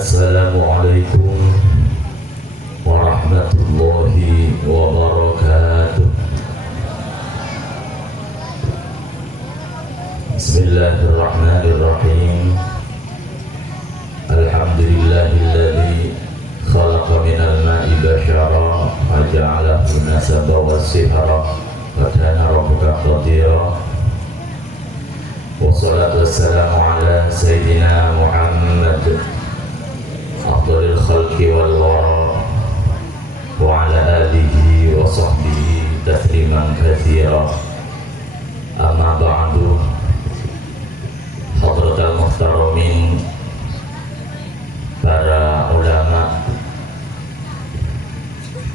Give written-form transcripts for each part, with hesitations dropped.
Assalamualaikum warahmatullahi wabarakatuh. Bismillahirrahmanirrahim. Alhamdulillahilladzi khalaqa minal ma'i basyara wa ja'alahu nasaba wa sihra wa kana rabbuka qadira. Wassalatu wassalamu ala sayyidina Muhammad afdalil khalqi wal wara wa ala alihi wa sahbihi tasliman katsira. Amma ba'du. Hadratal muhtaramin, para ulama,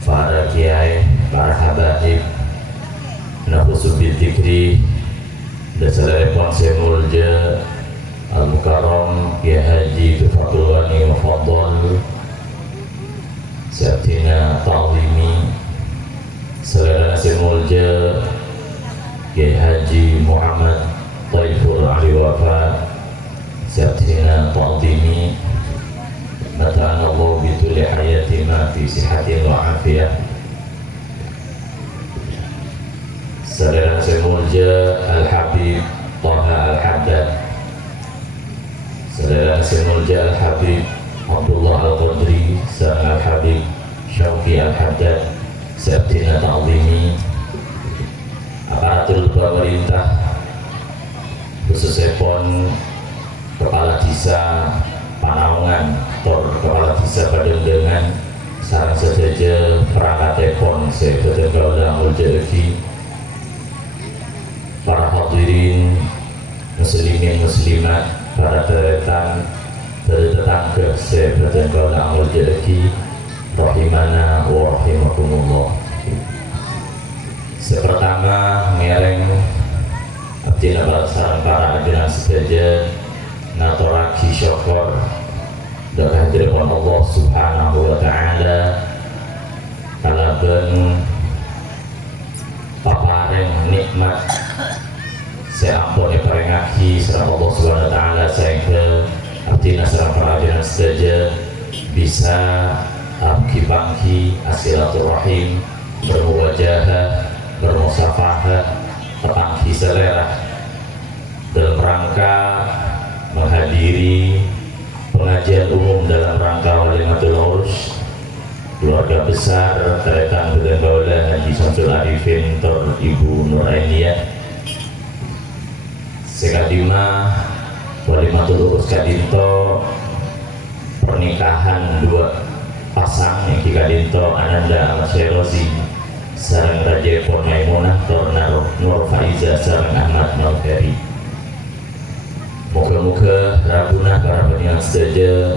para kiai, para habaib, nafsu bil dzikri, dasalepon semulja al-mukarram ya haji Tufatul Wani Mufaddal Syaftina Ta'zimi, selera semulja ya haji Muhammad Taifur Ali Wafa Syaftina Ta'zimi, mata'ana Allah bituli hayatina fi sihatin wa afiyah. Saudara semulja Al-Habib Taha Al-Haddad, saudara semulja Al-Habib Abdullah Al-Qadri, sang Al-Habib Syauqi Al-Haddad Syaftina Ta'zimi, aparatur pemerintah khususnya pon Kepala Desa Panaungan atau Kepala Desa Padendengan, sarang sedaja perangkat pon sebagai kaulah muljafi, para hadirin muslimin muslimat, para deretan dari tetangga sebagai kaulah muljafi rahimana wa rahimakumullah. Sepertama ngereng abdina sarang para adilan sedaja natoraki syukur dan kehadiran Allah subhanahu wa ta'ala kalaben papareng nikmat seampun diperengaki serta Allah subhanahu wa ta'ala sehingga abdina sarang para adilan sedaja bisa abki-bangki asilaturrahim, bermuwajahah, bermusafahah, tetangki selera dalam rangka menghadiri pengajian umum dalam rangka Walimatul Urus keluarga besar Taretan Beden Baula Haji Syamsul Arifin Tor Ibu Nur Ainiyah sekadima Walimatul Urus Kadinto, pernikahan dua pasang yang Kadinto Ananda Ahmad Syairozi sarang Raja Pon Maimunah Tor Nur Faiza sarang Ahmad Malferi. Moga-moga Rabbuna para pendengar sedaja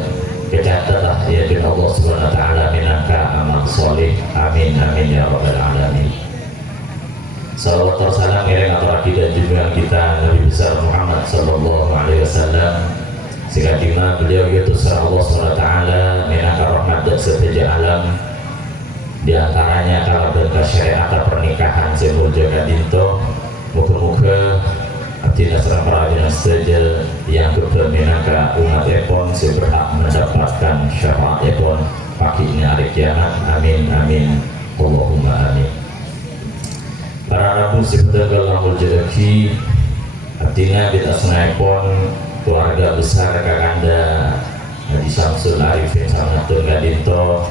kecatatlah ya bin Allah subhanahu wa ta'ala minangka amal soleh. Amin amin ya rabbal alamin. Salawat dan salam ngiring aturaki dan junjungan kita Nabi besar Muhammad sallallahu alaihi wasallam sekadima beliau yaitu sareng Allah subhanahu wa ta'ala minangka rahmat dan sedaja alam, di antaranya kalau berkah syariat pernikahan semulja kadinto. Moga-moga abdina sareng para adilan sedaja yang berminangka umat epon seberhak mendapatkan syafaat epon pagi ini hari kiamat. Amin amin Allahumma amin. Para rabu sebetul lamul jadaki abdina kita sengaipon keluarga besar kakanda Haji Syamsul Arifin Sangatun Gadinto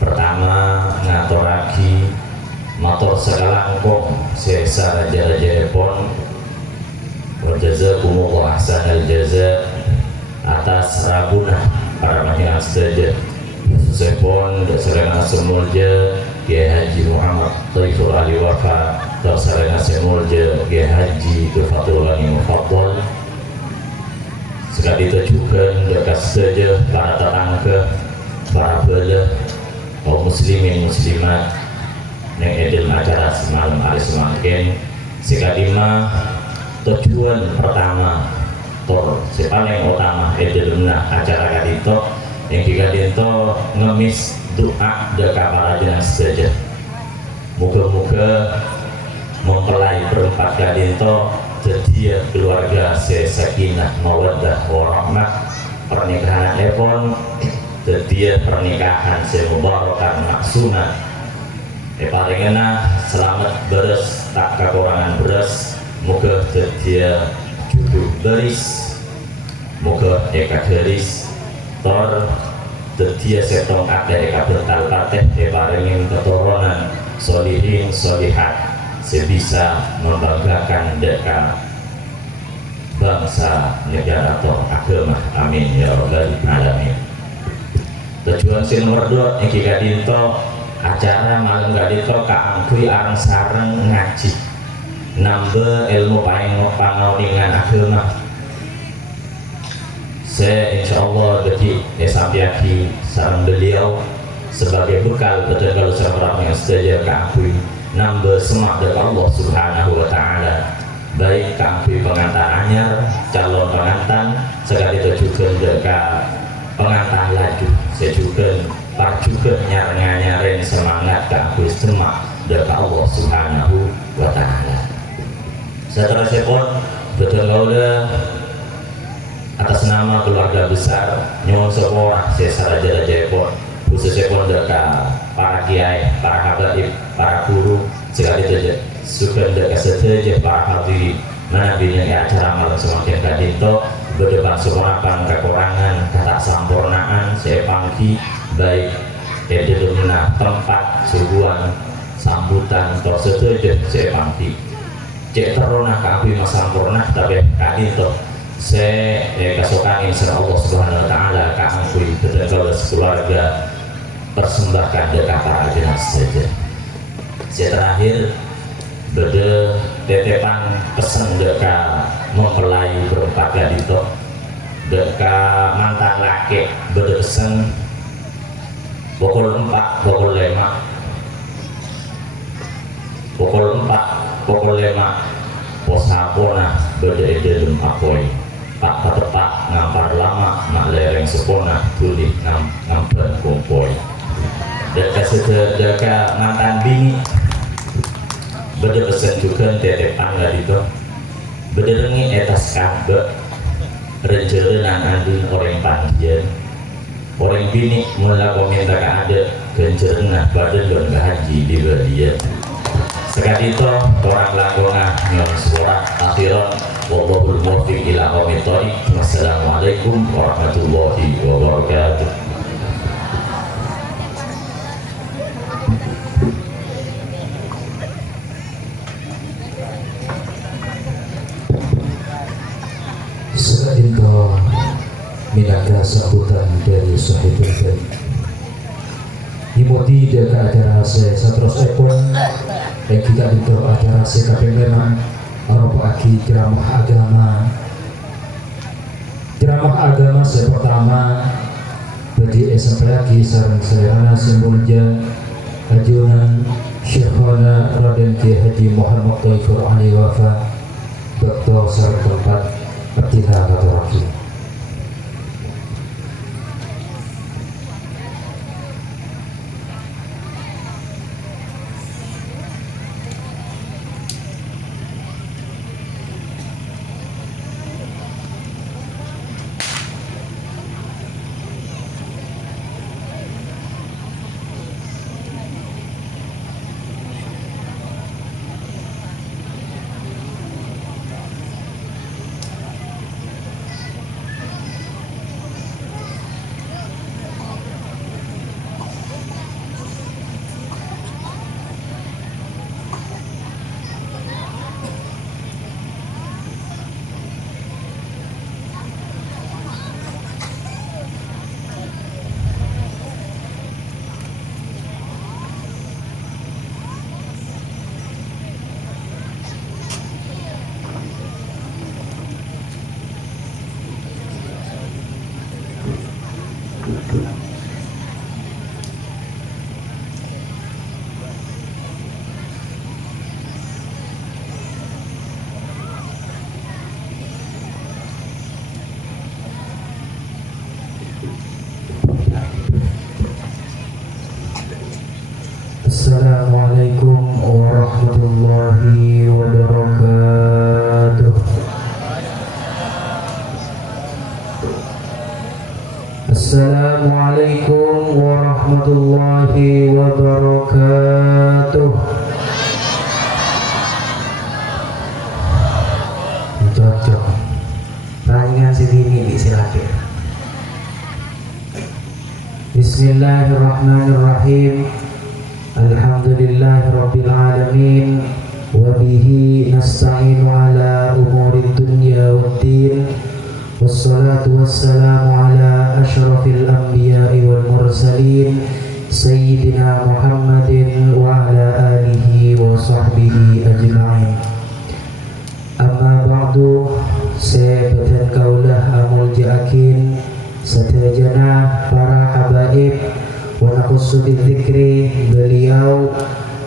pertama ngaturaki motor sekalangkong sesa raja-raja epon wa jazakumullah ahsanal jaza atas rabuna para makinan sedaja sepon serena semulja Kiai Haji Muhammad Taifur Ali Wafa serena semulja Kiai Haji Tufatul Wani Mufaddal sekali tujukan dekat sedaja para tetangga, para bela kaum muslimin muslimat yang edil acara semalam hari semakin sekadima tujuan pertama tor paling utama edilna acara kadito yang kadito ngemis doa dekat para jenazah saja. Moga-moga mempelai perempat kadito jadi keluarga sesakinah mawaddah warahmah, pernikahan epon dia pernikahan semubarokan maksuna paringena selamat beres tak kekurangan beres muga dia judul beris muga eka geris tor dia setong akeh eka bental pateh paringin keturunan solihin solihat sebisa membanggakan deka bangsa negara atau agama amin ya rabbal alamin. Tujuan si nomor 2 iki kadinto acara malam kadinto kaangkui areng sareng ngaji nambah ilmu pangauningan agama saya insyaallah jadi sampiaki sareng beliau sebagai bekal betul kalau seorang yang setuju kaangkui nambah semak dari Allah subhanahu wa ta'ala baik kaangkui pengantar anyar calon pengantan sekali itu juga dekat pengantar laju saya juga nyaring semangat kaangkui semak dari Allah subhanahu wa ta'ala. Seterusnya pun betul kaulah atas nama keluarga besar nyuwun sekolah saya saraja-raja pun khususnya pun dekat para kiai, para habaib, para guru sekali itu suka dekat setuju para hadirin menabinya acara malam semakin kadinto berdepan sumurapan kekurangan kata sampurnaan saya pangki baik eduluna tempat suguhan sambutan atau setuju saya pangki cek terunah kami masampurna tapi kadinto saya kasokangin sama Allah subhanahu wa ta'ala kangkui betul keluarga persembahkan dekat para jenis saja. Saya terakhir beda tetepan pesan dekat mempelai berempat gadito dekat mantan laki beda pesan pukul 4 pukul 5 pukul 4 pukul 5 posapona beda edem apoi pak patepak ngampar lama mak lereng sepona tulis ngampar kumpoi dekat mantan bini beda pesan juga tetepan gadito beda rengi etas kabe rencana andun orang panjen orang bini mula komentar ada kencerna badan dan haji di badia sekali itu orang lakongan yang sekolah akhiran wallahul muwaffiq ila aqwamit thoriq. Wassalamualaikum warahmatullahi wabarakatuh. Seketika minangka sambutan dari sahibul baik Imoti deka acara saya satros ekon yang kita itu acara saya memang Eropa aki ceramah agama saya pertama bagi SMP lagi sarang selera simbolnya Hajunan Syekhona Raden Ki Haji Muhammad Taifur Ali Wafa Dr. Sarang Tempat Pertila Katoraki. Assalamualaikum warahmatullahi wabarakatuh. Assalamualaikum Bismillahirrahmanirrahim. Alhamdulillahirabbil alamin wa bihi nasta'inu ala umurid dunya waddin. Wassalatu wassalamu ala asyrafil anbiya'i wal mursalin Sayyidina Muhammadin wa ala alihi wa sahbihi ajma'in. Amma ba'du, sebatan kaulah amul ja'akin satajana para habaib wa nakhussu bidzikri beliau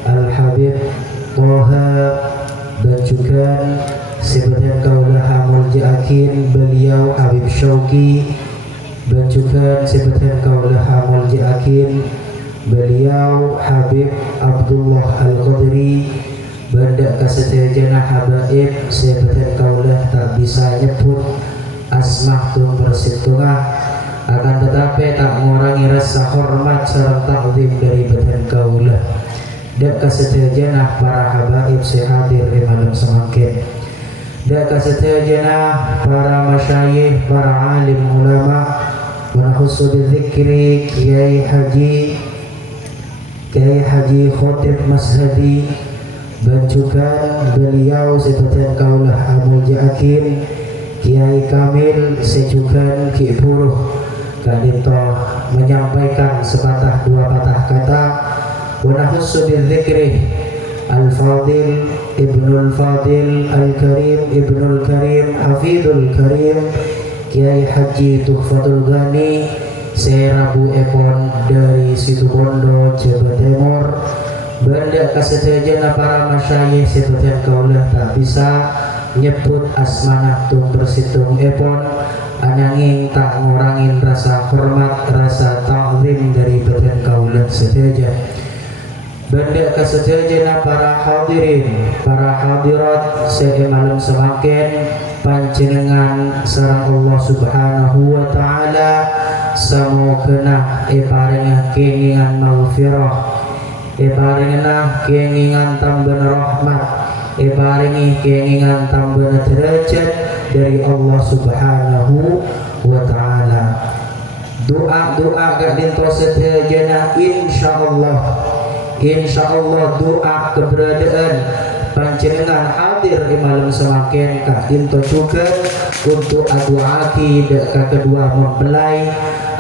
Al-Habib Toha Bancukan, sebatan kaulah amul ja'akin beliau Habib Syauqi Bancukan, sebatan kaulah amul ja'akin beliau Habib Abdullah Al-Qadri. Benda kasetajana habaib sebatan kaulah tak bisa nyebut asmah tung bersitungah, akan tetapi tak mengurangi rasa hormat serta ta'zim dari badan kaulah. Dak kasetajana para habaib sehadir di malam semangkin. Dak kasetajana para masyayikh, para alim ulama, wa nakhussu bidzikri Kiai Haji Khotib Mashadi Bancukan, beliau sebatan kaulah amul ja'akin Kiai Kamil Sejukan Ki Buruh kadito menyampaikan sepatah dua patah kata. Wa nakhussu bidzikri Al-Fadil Ibnul Fadil Al-Karim Ibnul Karim Hafidul Karim Kiai Haji Tuhfatul Ghani Serabu Epon dari Situbondo, Jawa Timur. Benda kasetajana para masyayikh sebatan kaulah tak bisa nyebut asmanah tung bersitung epon, ananging tak ngurangin rasa hormat, rasa ta'zim dari badan kaulah sedaja. Benda kasetajana para hadirin, para hadirat semalam semangkin panjenengan sareng Allah Subhanahu wa taala samokena paringa keinginan maghfirah, paringna keinginan tambah rahmat, paringi keinginan tambah derajat dari Allah Subhanahu wa taala. Doa-doa gak dinto sedayana insyaallah doa keberadaan panjenengan hadir di malam semangkin kak dinto juga untuk aduaki dek kedua mempelai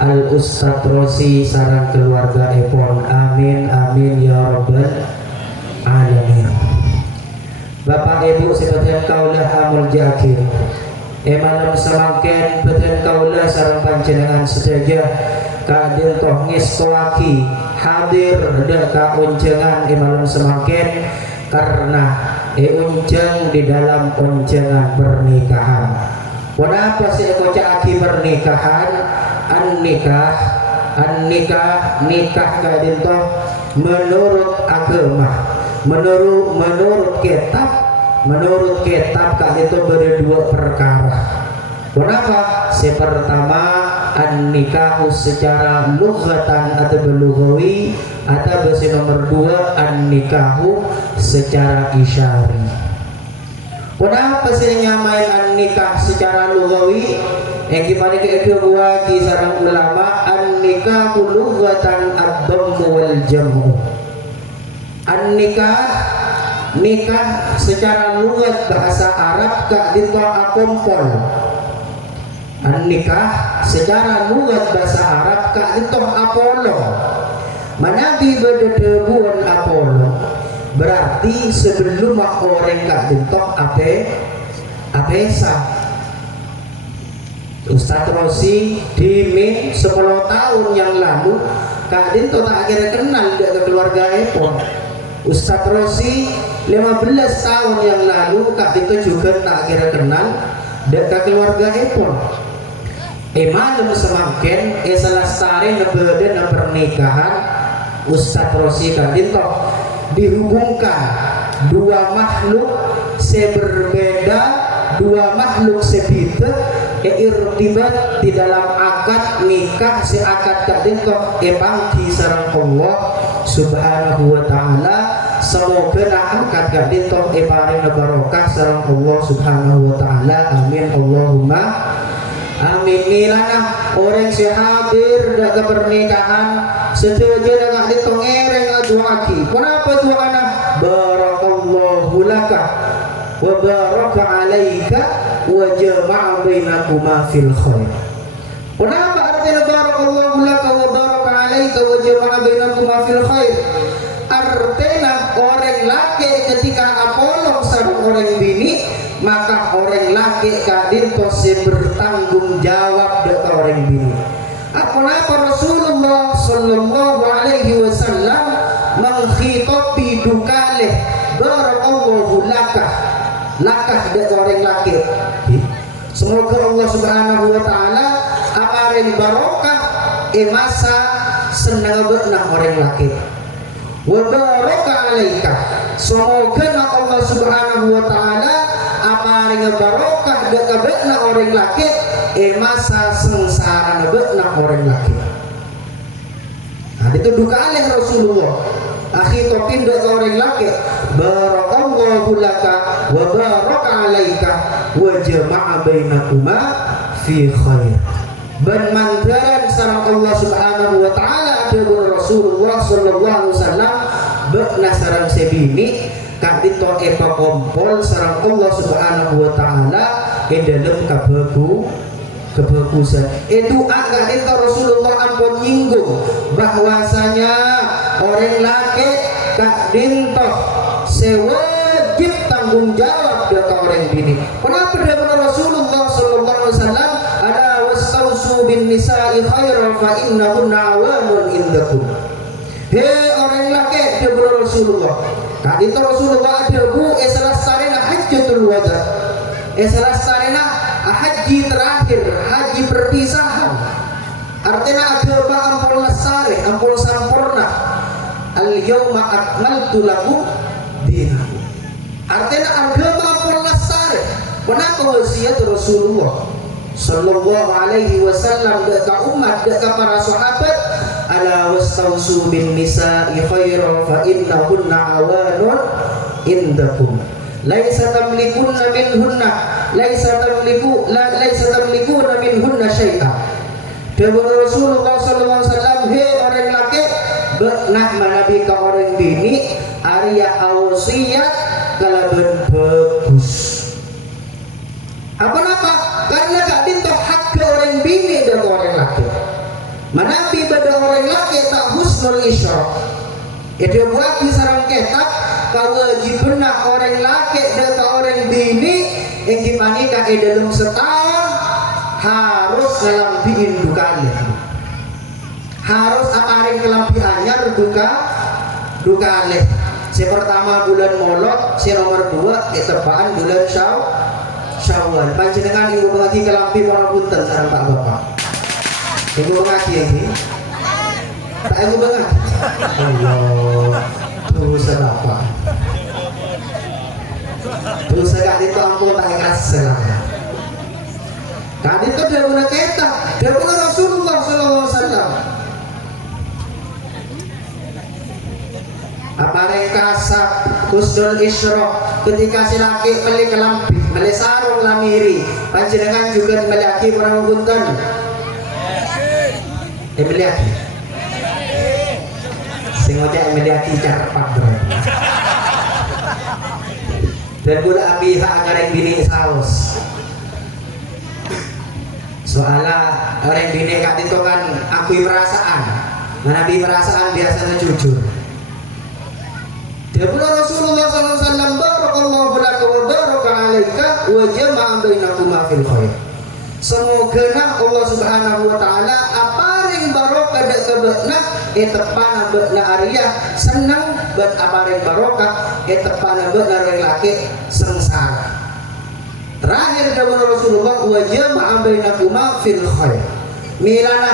Al Ustadz Rosi sarang keluarga epon. Amin amin ya rabbal alamin. Bapak Ibu sebatan kaulah amul ja'akin malam semangkin beten kaulah sarang panjenengan sedaja kadin toh ngistoaki hadir dek unjengan malam semangkin karena unjeng di dalam unjengan pernikahan. Kenapa sih kocaki pernikahan? Nikah kadin toh menurut agama, menurut kitab kadin toh berdua perkara. Kenapa? Pertama an-nikahu secara lughatan atau lughawi, atau bahasa nomor dua an-nikahu secara isyari. Kenapa sih nyamain an-nikah secara lughawi? Yang gimana kedua kisaran ulama an-nikahu lughatan ad-dhammu wal jam'u. An-nikah secara lughat bahasa Arab kak dito akompol. An-nikah secara lughat bahasa Arab kak dito apolo. Manabi berdebuan apolo berarti sebelum orang kak dito apesa. Ustadz Rosi di Min 10 tahun yang lalu Kak Dinto tak akhirnya kenal dia ke keluarga epon. Ustadz Rosi 15 tahun yang lalu Kak Dinto juga tak akhirnya kenal dia ke keluarga epon. Malam semangkin selesai nebeden pernikahan Ustadz Rosi Kak Dinto dihubungkan dua makhluk seberbeda, dua makhluk sebeda irtibat di dalam akad nikah si akad Kak Dinto pangki sareng Allah Subhanahu wa taala. Semoga akad Kak Dinto paring barokah sareng Allah Subhanahu wa taala. Amin Allahumma Amin. Nilana orang si hadir dak ke pernikahan setuju dengan ditongereng aduaki. Kenapa doana? Barakallahu laka wa baraka alaika wa jama'a bainakuma fil khair. Kenapa artinya barakallahu laka wa baraka alaika wa jama'a bainakuma fil khair? Artinya orang laki ketika apolong sareng orang bini, maka orang laki kadinto bertanggung jawab dengan orang bini. Kenapa Rasulullah sallallahu alaihi wasallam menghitopi dukaleh barakallahu lakah dengan orang laki. Semoga Allah subhanahu wa ta'ala amarin barokah masa senang benang orang laki. Wa baraka alaika, semoga Allah subhanahu wa ta'ala amarin barokah dengan benang orang laki masa sengsara benang orang laki. Nah itu duka alih Rasulullah akhi topin dengan orang laki barakallahu laka wa baraka alaika wa jama'a bainakuma fi khair. Ben mandaran sareng Allah subhanahu wa ta'ala dengan Rasulullah sallallahu alaihi wasallam bekna sareng sebini kak dito epa kompol sareng Allah subhanahu wa ta'ala ke dalam kebagusan. Itu agak dito Rasulullah ampun nyinggung bahwasanya orang laki kak dinto sewajib tanggung jawab dengan orang bini. Kenapa dengan Rasulullah sallallahu alaihi wasallam ada wastausu bin nisa'i khairan fa innahunna awamun indakum. Hei orang laki dengan Rasulullah. Kak dinto Rasulullah ada bu salah sarena hajjatul wada. Salah sarena haji terakhir, haji perpisahan. Artinya agama ampun lesare, ampun sampurna. Al-yawma akmaltu lakum dinakum. Artinya agama ampun lesare. Kenapa wasiat Rasulullah sallallahu alaihi wasallam dekat umat, dekat para sahabat, ala wastausu bin nisa'i khairan fa innahunna awanun indakum. Laisa tamlikuna minhunna laisa tamlikuna minhunna syai'a. Dewa Rasulullah sallallahu alaihi wasallam, hei orang laki beknah manabi ka orang bini arya awsiyat kalaban bagus. Apa-apa? Karena gak dinto hak ke orang bini dan orang laki. Manabi pada orang laki tak husnul isyrak. Itu buat di sarang ketak kewajiban orang laki dan orang bini yang dipanika dalam setahun harus ngelampiin dukanya. Harus aparin kelampiannya duka alih. Si pertama bulan Molot, si nomor 2 ketepaan bulan Syawal. Panjenengan ibu mengaji kelampi para punten sareng Pak Bapak. Ibu mengaji ini. Tak ibu mengaji. Allah, dosa apa? Dosa gak itu ampun tak ikhlas selama. Tadi itu dia guna kita, dia guna Rasulullah sallallahu alaihi wasallam. Apa kasab husnul isyrak ketika si laki beli kelampi, beli sarung lamiri, panjenengan juga beli aki orang punten. Beli aki. Sing ngocek beli aki carpak berarti. Dan gula api hak agar yang bini saus. Soalnya orang bini kat itu kan akui perasaan. Nabi perasaan biasanya jujur. Dia pula Rasulullah SAW barakallahu laka wa baraka alaika wa jama'a bainakuma fil khair. Semoga Allah Subhanahu wa taala aparing barokah dak kebekna tepana bekna arya senang bet aparing barokah tepana bekna orang laki sengsara. Terakhir dawuh Rasulullah wa jama'a bainakuma fil khair. Milana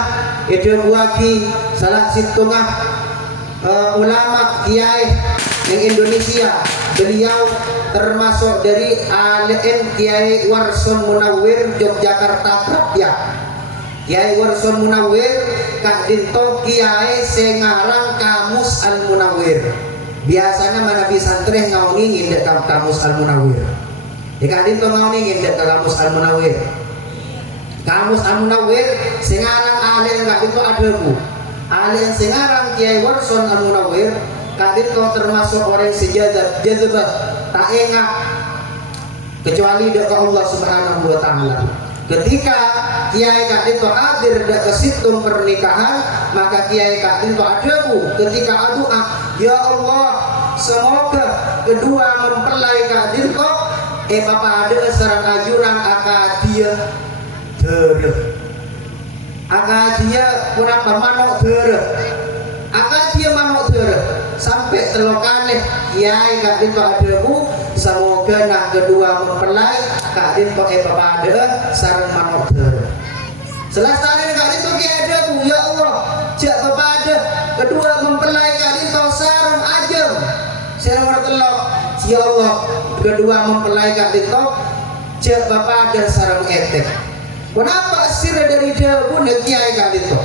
itu buaki salah situngah ulama kiai yang Indonesia, beliau termasuk dari ALN Kiai Warson Munawir Yogyakarta Prapya. Kiai Warson Munawir Kak Dinto Kiai Sengarang Kamus Al Munawir. Biasanya mana bisa santri ngauni ngindak Kamus Al Munawir. Kak Dinto ngauni ngindak Kamus Al Munawir. Kamus Amunawir singarang alien kak itu ada bu. Alien singarang Kiai Warson Amunawir kak itu termasuk orang sejadat jazbah tak engak kecuali dekat Allah Subhanahu wa taala. Ketika Kiai kak itu hadir ke situ pernikahan, maka Kiai kak itu ada bu. Ketika doa, ya Allah, semoga kedua mempelai kak itu Bapak ada serang ajuran akadia dere. Akadia kenapa manok dere? Akadia manok dere sampai telokane Kiai kak itu ada bu. Semoga nak kedua mempelai kak itu Bapak ada sarang manok dere. Selesai kak itu Kiai ada bu. Ya Allah, jak Bapak ada kedua mempelai kak itu sarang ajem. Saya mau telok. Ya Allah, kedua mempelai kak itu jak Bapak ada sarang etek. Kenapa sir dari jauh Kiai kak itu?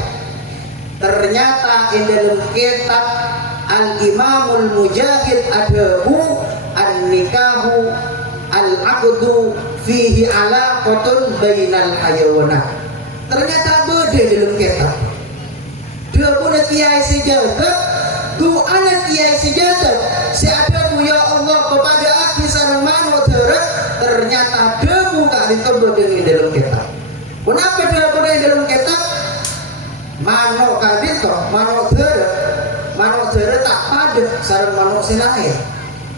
Ternyata di dalam kitab Al-Imamul Mujahid ada bu an-nikahu al-aqdu fihi alaqatun bainal hayawanat. Ternyata beda dalam kitab. Jauh Kiai sejaga, doanya Kiai sejaga. Seada bu ya Allah kepada aki sarang manuk terus ternyata debu tak ditebak dengan dalam kitab. Kenapa debu di dalam kitab? Manuk kadito, manuk tere tak pada sarang manuk selain.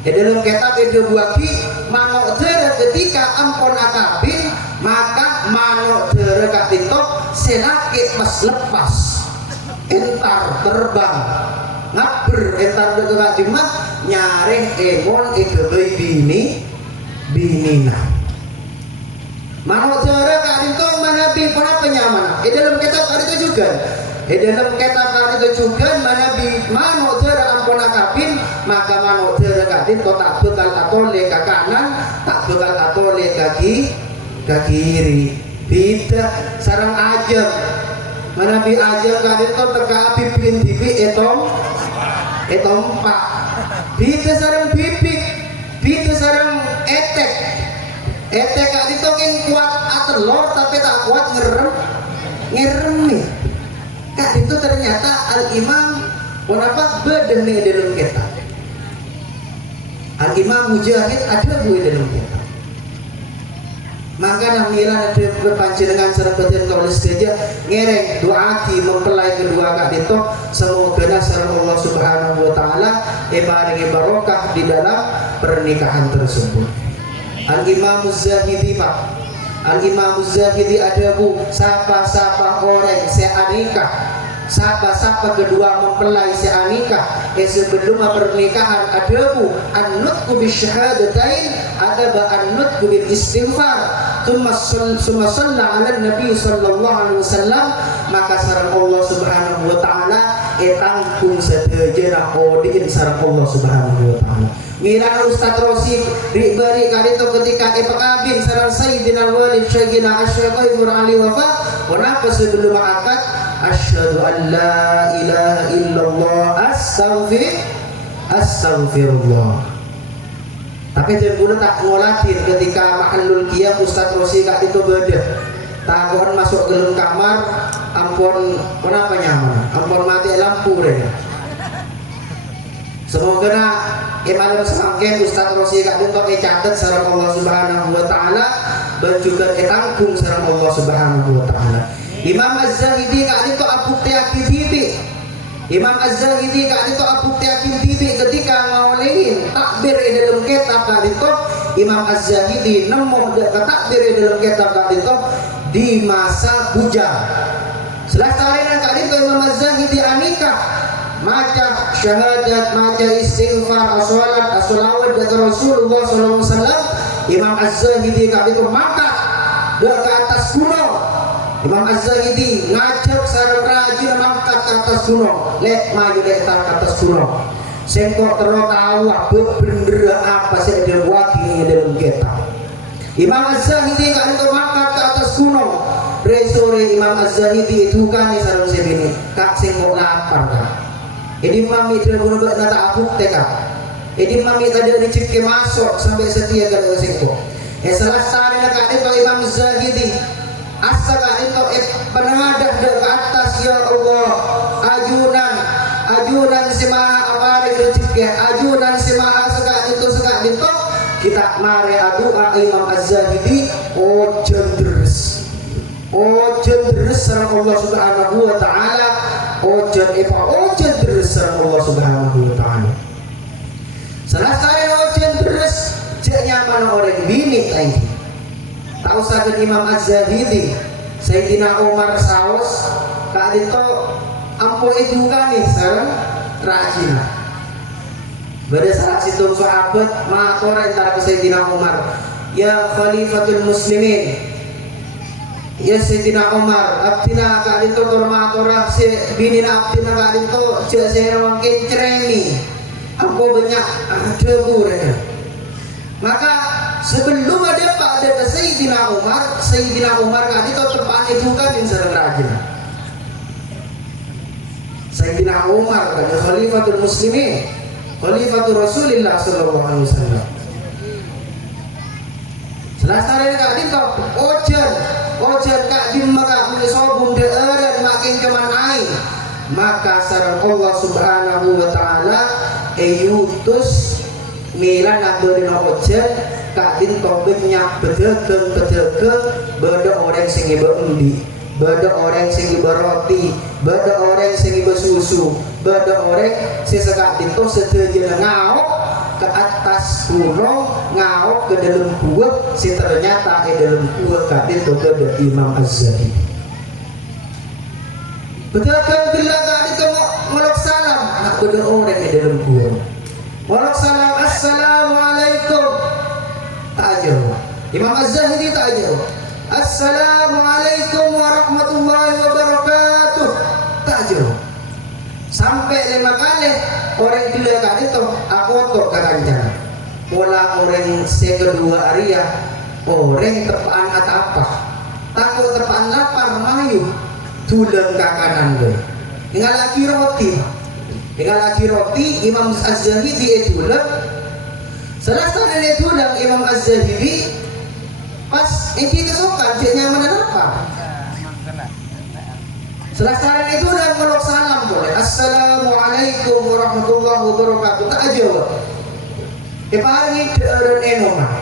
Di dalam kitab itu buaki manuk tere ketika ampun akabin maka manuk tere kadito senake pas lepas entar terbang ngabur entar dekat jimat nyareh emon ikebay binina manuk tere kadito manabi pernah penyaman. Di dalam kitab itu juga. Di dalam kitab itu juga manabi manuk tere ampun akabin maka manuk tere kadito tak bekal atole ke kanan tak bekal atole ke kiri. Beda sarang ajem manabi ajem kadito teka bibin bibi etom pak. Beda sarang bibik, beda sarang etek. Etek kadito kan kuat atelor tapi tak kuat ngerem nih. Kak itu ternyata Al-Imam kenapa beda nih dalam kitab. Al-Imam Mujahid ada bu dalam kitab. Maka namilan ada berpanjenengan sareng batin kaulis saja ngereng doaki mempelai kedua kak itu semoga sareng Allah Subhanahu wa taala paringi barokah di dalam pernikahan tersebut. Al-Imam Zahidi pak. Al-Imam Zahidi ada bu sapa-sapa orang seanikah. Sapa-sapa kedua mempelai seanikah sebelum pernikahan ada bu an-nutqu bisyahadatain ada ba an-nutqu bil istighfar thumma shalla ala nabi sallallahu alaihi wasallam maka sareng Allah Subhanahu wa taala tangkung sadaya qodiin sareng Allah Subhanahu wa taala. Mira Ustaz Rosi ribari kali itu ketika pakabin sareng Sayyidina Walid Syaikina Asy-Syaikh Ali Wafa kenapa sebelum akad asyhadu an la ilaha illallah astaghfirullah. Tapi jebule tak ngolatin ketika mahallul qiyam Ustaz Rosi kak itu beda. Takon masuk ke dalam kamar ampun kenapa nyaman? Ampun mati lampu deh. Semoga na malam semangkin Ustaz Rosi kak itu catat sareng Allah Subhanahu wa taala dan juga tanggung sareng Allah Subhanahu wa taala. Imam Az-Zahidi kak itu Abu Tiaqi Bibi. Imam Az-Zahidi kak itu Abu Tiaqi Bibi ketika ngawalin takbir di dalam kitab kak itu Imam Az-Zahidi nemu takbir di dalam kitab kak itu di masa bujang. Selesai kak itu Imam Az-Zahidi anikah maca syahadat, maca istighfar, as-salat, as-salawat dari Rasulullah sallallahu alaihi wasallam. Imam Az-Zahidi kak itu makan ke atas gunung. Imam Az-Zahidi ngajak sareng rajin mangkat ke atas gunung. Lek maju ke atas gunung. Sengkok terus tahu bener apa sih dia buat ini dalam kitab. Imam Az-Zahidi kan itu mangkat ke atas gunung. Resore Imam Az-Zahidi itu kan sareng sebini. Kak sengkok lapar kak. Ini mami dia bunuh nata abuk teka. Ini mami tadi dicipke masuk sampai setia ke sengkok. Salah satu kak itu Imam Az-Zahidi Astaga itu penadah ke atas ya Allah. Ajunan si maha abadi rezeki, ajunan si maha segak itu kita mari doa Imam Az-Zahidi ojen deres sareng Allah Subhanahu wa taala, ojen deres sareng Allah Subhanahu wa taala. Selesai ojen deres cek nyaman orang bini tadi. Tak usah ke Imam Az-Zahidi, Sayyidina Umar saus kak itu ampun itu kan nih sareng rajin. Berdasarkan situ sahabat matur antara Sayyidina Umar, ya Khalifatul Muslimin, ya Sayyidina Umar, abdina kak itu tormatorah si binina abdina kak itu cek saya mungkin ceremi, aku banyak debu mereka. Maka sebelum ada Sayyidina Umar kak itu terpani bukan yang sareng rajin. Sayyidina Umar kak Khalifatul Muslimin, Khalifatul Rasulullah sallallahu alaihi wasallam. Selesai kak itu ojen kak di maka menyobung deeran makin keman air. Maka sareng Allah Subhanahu wa taala yutus milan abdina ojen kak dinto banyak bedegeng beda orang sing iba undi, beda orang sing iba roti, beda orang sing iba susu, beda orang sing sekak dinto sedeje ngaok ke atas gunung, ngaok ke dalam gua si ternyata di dalam gua kak dinto ke Imam Az-Zahidi. Bedegeng bila kak dinto molok salam nak beda orang di dalam gua molok salam assalamualaikum tak jawab. Imam Az-Zahidi tak jawab. Assalamualaikum warahmatullahi wabarakatuh tak jawab. Sampai 5 kali orang bila kan itu aku tok kancana. Pola orang kedua Arya orang terpaan apa? Takut terpaan lapar mayu tulang kakanan gue. Tinggal lagi roti Imam Az-Zahidi itu selesai dari itu dan Imam Az-Zahidi pas ini kesukaan dia nyaman apa? Selesai dari itu dan melok salam boleh. Assalamualaikum warahmatullahi wabarakatuh. Tak jawab. Pagi dan enoma.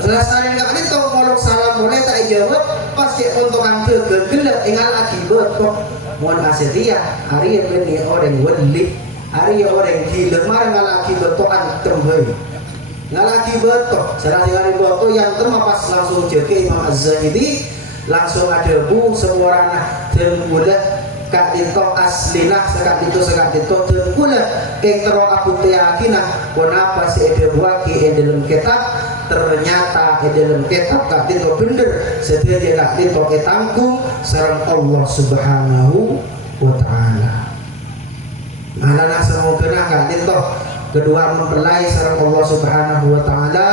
Selesai dari itu melok salam boleh tak jawab. Pas dia untuk angkat gelap tinggal lagi betok. Mohon asetia hari ini orang wali. Hari orang gila marah ngalaki betoan tembei ngalaki betok serasi hari betok yang termapas langsung jadi Imam Az-Zahidi langsung ada bu semua ranah termuda kak itu aslinah sekat itu termuda yang terok aku yakinah kenapa si ada buaki dalam kitab ternyata dalam kitab kak itu bener setelah kak itu ketanggung sareng Allah Subhanahu wa ta'ala. Alana semoga kak dintoh kedua mempelai sareng Allah Subhanahu wa taala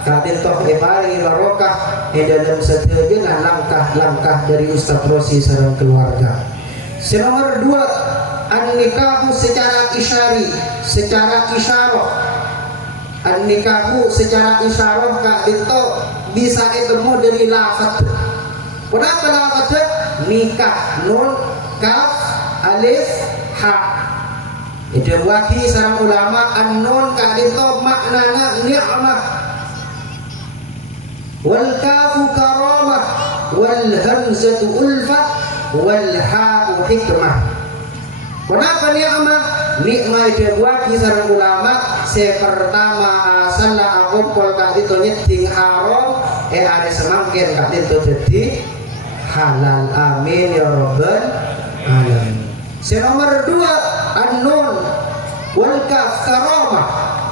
kak dintoh ibari barokah dalam seterusnya langkah-langkah dari Ustaz Rosi sareng keluarga. Nomor 2 an-nikahu secara isyari, secara isyarah. An-nikahu secara isyarah kak dintoh bisa ketemu dari lafaz. Kenapa lafaz? Nikah nun kaf alif ha. Itu waki sarang ulama an-nun kadito maknana ni'mah wal kafu karamah wal hamzatu ulfah wal ha'u hikmah. Kenapa ni'mah? Ni'mah itu waki sarang ulama sepertama asalla akumpul kadito nyeting haram ada semangkin kadito jadi halal amin ya rabbal alamin. Nomor 2 an-nun wal kaf karamah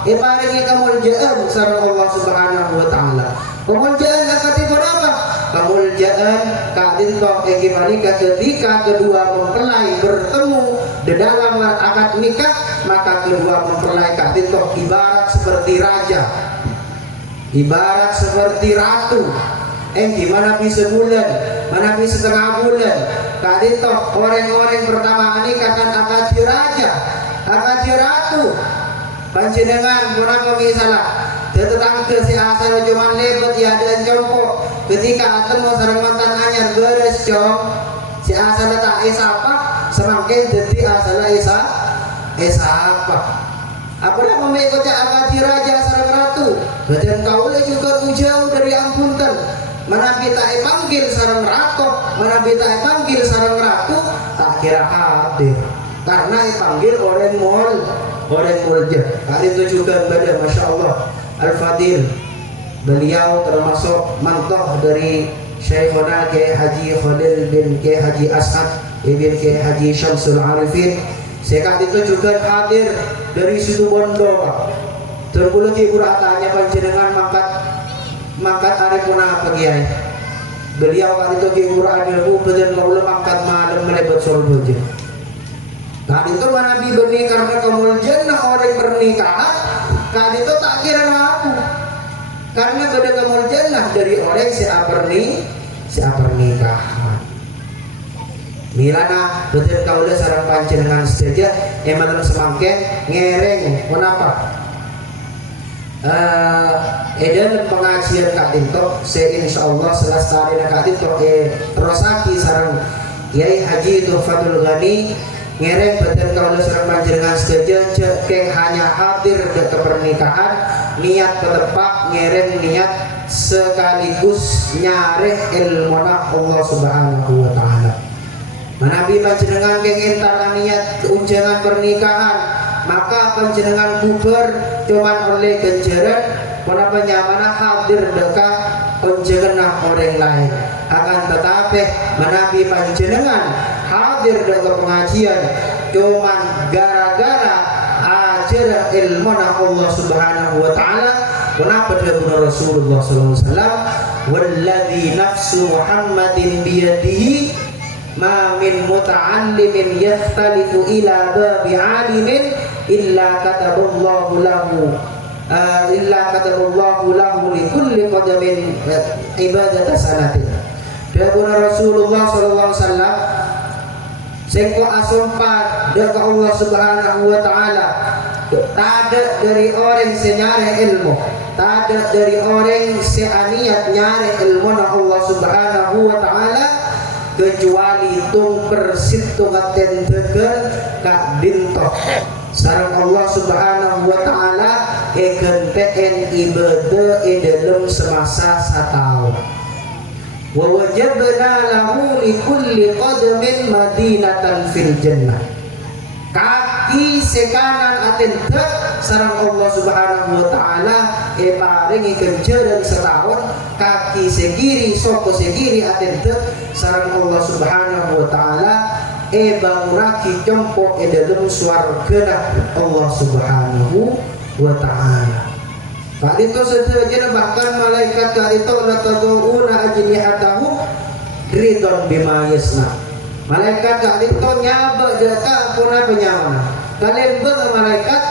ibaratnya kemuliaan sareng Allah Subhanahu wa taala. Kemuliaan akati berapa? Kemuliaan kadinto gimana ketika kedua mempelai bertemu di dalam akad nikah maka kedua mempelai kadinto ibarat seperti raja, ibarat seperti ratu. Gimana bisa bulan, mana bisa setengah bulan. Kadito orang-orang pertama ini katakan akad raja, akad ratu. Panjenengan pun misalnya, tentang ke si asal cuman lebet ya dan jompo ketika ketemu sareng mantan anyar beres jom si asal tak apa semakin jadi asal apa apa yang mengikut agati raja sareng ratu badan kaula juga jauh dari ampunten manabi tak panggil sareng ratu manabi tak panggil sareng ratu tak kira hadir karena panggil orang mulja. Kali itu juga pada Masya Allah Al-Fadil beliau termasuk mantoh dari Syekhona Kiai Haji Khalil bin Kiai Haji As'ad bin Kiai Haji Syamsul Arifin. Sekat itu juga hadir dari situ Bondo terpuluh ibu ratanya panjenengan mangkat arifuna apa Kiai beliau kali itu ibu ratanya dan kaulah mangkat malam melebat sorboja. Nah itu Nabi benih karena kemuliaan orang pernikahan kan itu tak kira aku karena ada kemuliaan dari orang siapa pernikahan milana betul kaulah sarang panjenengan saja emang semangke ngereng kenapa dalam pengajian kak Dinto insyaallah selesai kak Dinto terosaki sarang Kiai Haji Tuhfatul Ghani ngereng betul kalau serang panjenengan saja cekeng hanya hadir ke pernikahan niat ketepak ngereng niat sekaligus nyareh ilmona Allah Subhanahu wa taala. Manabi panjenengan kenging tangan niat unjangan pernikahan maka panjenengan bubar cuman oleh ganjaran pada penyamana hadir dekat unjangan orang lain akan tetapi manabi panjenengan hadir dalam pengajian cuman gara-gara ajar ilmuna Allah Subhanahu wa taala kenapa dia Rasulullah sallallahu alaihi wasallam walladzi nafsu Muhammadin biyadihi ma min muta'allimin yahtalifu ila babi alimin illa kataballahu lahu li kulli qadamin ibadat sanatin. Dia Rasulullah sallallahu alaihi wasallam sengko asumpat dekat Allah Subhanahu wa taala tak ada dari orang senyare ilmu tak ada dari orang seaniat nyare ilmu Allah Subhanahu wa taala kecuali tung persitu ngaten degen kak dinto sareng Allah Subhanahu wa taala ekenteen ibadah dalam semasa satahun wa wajabna lahu li kulli qadamin madinatan fil jannah kaki sekanan aten dek sareng Allah Subhanahu wa taala paringi kenceran setahun kaki segiri soko segiri aten dek sareng Allah Subhanahu wa taala bangunaki cempok dalam swargana Allah Subhanahu wa taala. Kali itu setuju bahkan malaikat kali itu lataduruna ajnihatahum ridon bima yasna. Malaikat kali itu nyaba deka puna penyamana. Kalian bang malaikat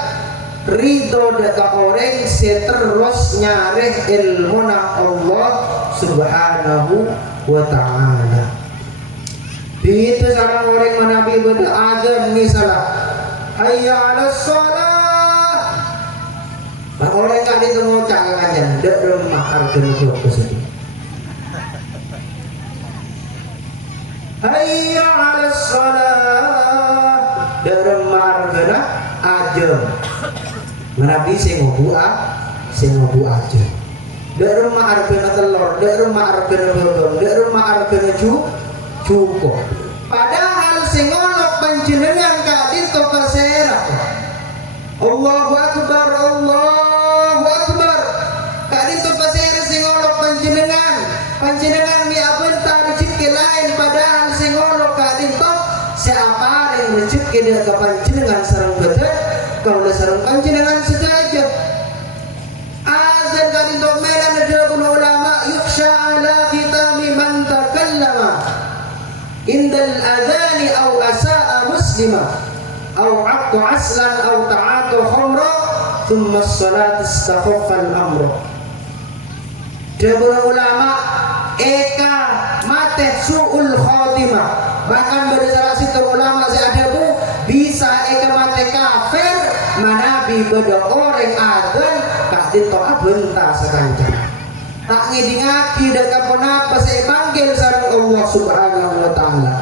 ridho deka orang seterus nyareh ilmuna Allah Subhanahu wa taala. Begitu sarang orang menabi pada azan misalnya hayya 'alas shalah. Bah orang kan itu mau cakap aja, dak rumah harga itu kesini. Hayya 'alas shalah, dak rumah harga aja. Menabi sing ngobu aja. Dak rumah harga telur, dak rumah harga bebem, dak rumah harga cukup. Padahal sing ono panjenengan kadit to kasera. Allahu akbar, Allahu akbar. Kadit to kasera sing ono panjenengan mi abentar rezeki lain padahal sing ono kadit to siapa yang rezeki dia ke panjenengan sareng bedet kalau sareng panjenengan saja. Azan kadit to melan ada ulama yuksha ala khitami man takallama indal adhani au asa'a muslima au aqtu aslan au ta'atu khumra thumma as-salat istakhaffa al-amra. Debura ulama eka mate su'ul khotimah bahkan berdasar situ ulama seadabu bisa eka mate kafir manabi beda orang adhan ka kak dito abenta sa kanca tak ngidingaki dan kaponapa sa ebanggil sarang Allah subhanahu wa ta'ala.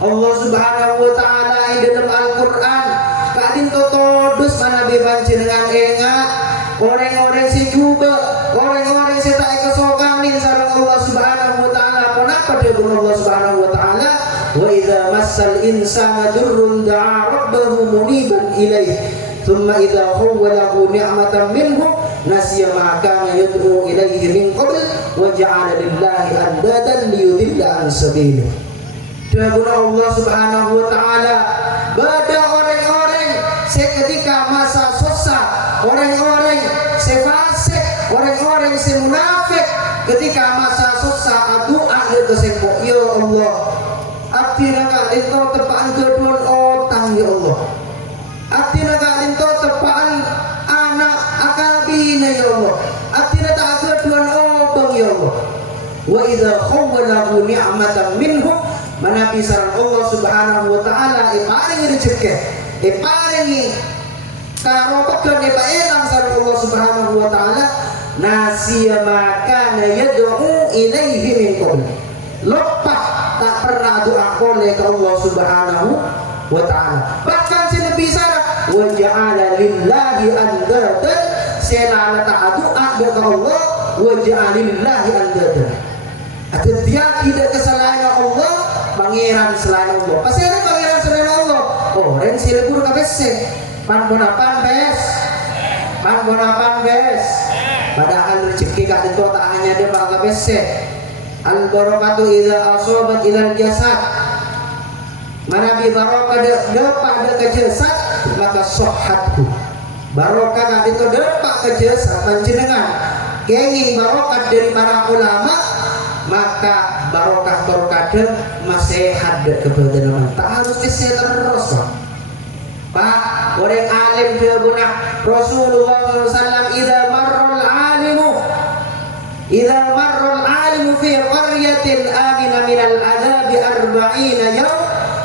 Allah subhanahu wa ta'ala di dalam Al-Quran kak dito todus manabiban dengan ingat orang-orang si juga orang-orang si tak ikasoganin sarang Allah subhanahu wa ta'ala. Kenapa dia Allah subhanahu wa ta'ala wa idza massal insana durrun da'a rabbahu muniban ilaih thumma idza khawwalahu ni'matan minhu nasiya ma kana yad'u ilaihi min qabl wa ja'ala lillahi andadan liyudilla an sabilihi. Dia Allah subhanahu wa ta'ala pada orang-orang seketika masa susah, orang-orang sefasik, orang-orang semunafik ketika masa susah doa dia kesempok ya Allah abdi nak itu tepaan kedua otang ya Allah abdi nak itu tepaan anak akabina ya Allah abdi nak kedua obang ya Allah wa idza khawwalahu ni'matan minhu manabi sareng Allah subhanahu wa ta'ala paringi rezeki paringi karobakan elang sareng Allah subhanahu wa ta'ala nasiya maka yad'u ilaihi min qabl lupa tak pernah doa oleh ke Allah subhanahu wa ta'ala. Bahkan si Nabi Sarah wa ja'ala lillahi andadan selala tak doa ke Allah wa ja'ala lillahi andadan ada dia tidak kesalahan Allah pangeran selain Allah pasti ada pangeran selain Allah orang sila guru kabese panbonapan bes padahal rezeki kak itu tak hanya dia pak kabese al barakatu idza asobat ilal jasad manabi barokah depak ke jasad maka sohatku barokah kak itu depak ke jasad panjenengan kenging barokah dari para ulama maka barokah de masehat de kebenaran tak harus kesehatan terus pak orang alim dia guna Rasulullah SAW idza marral alimu fi qaryatin amina minal adabi arba'ina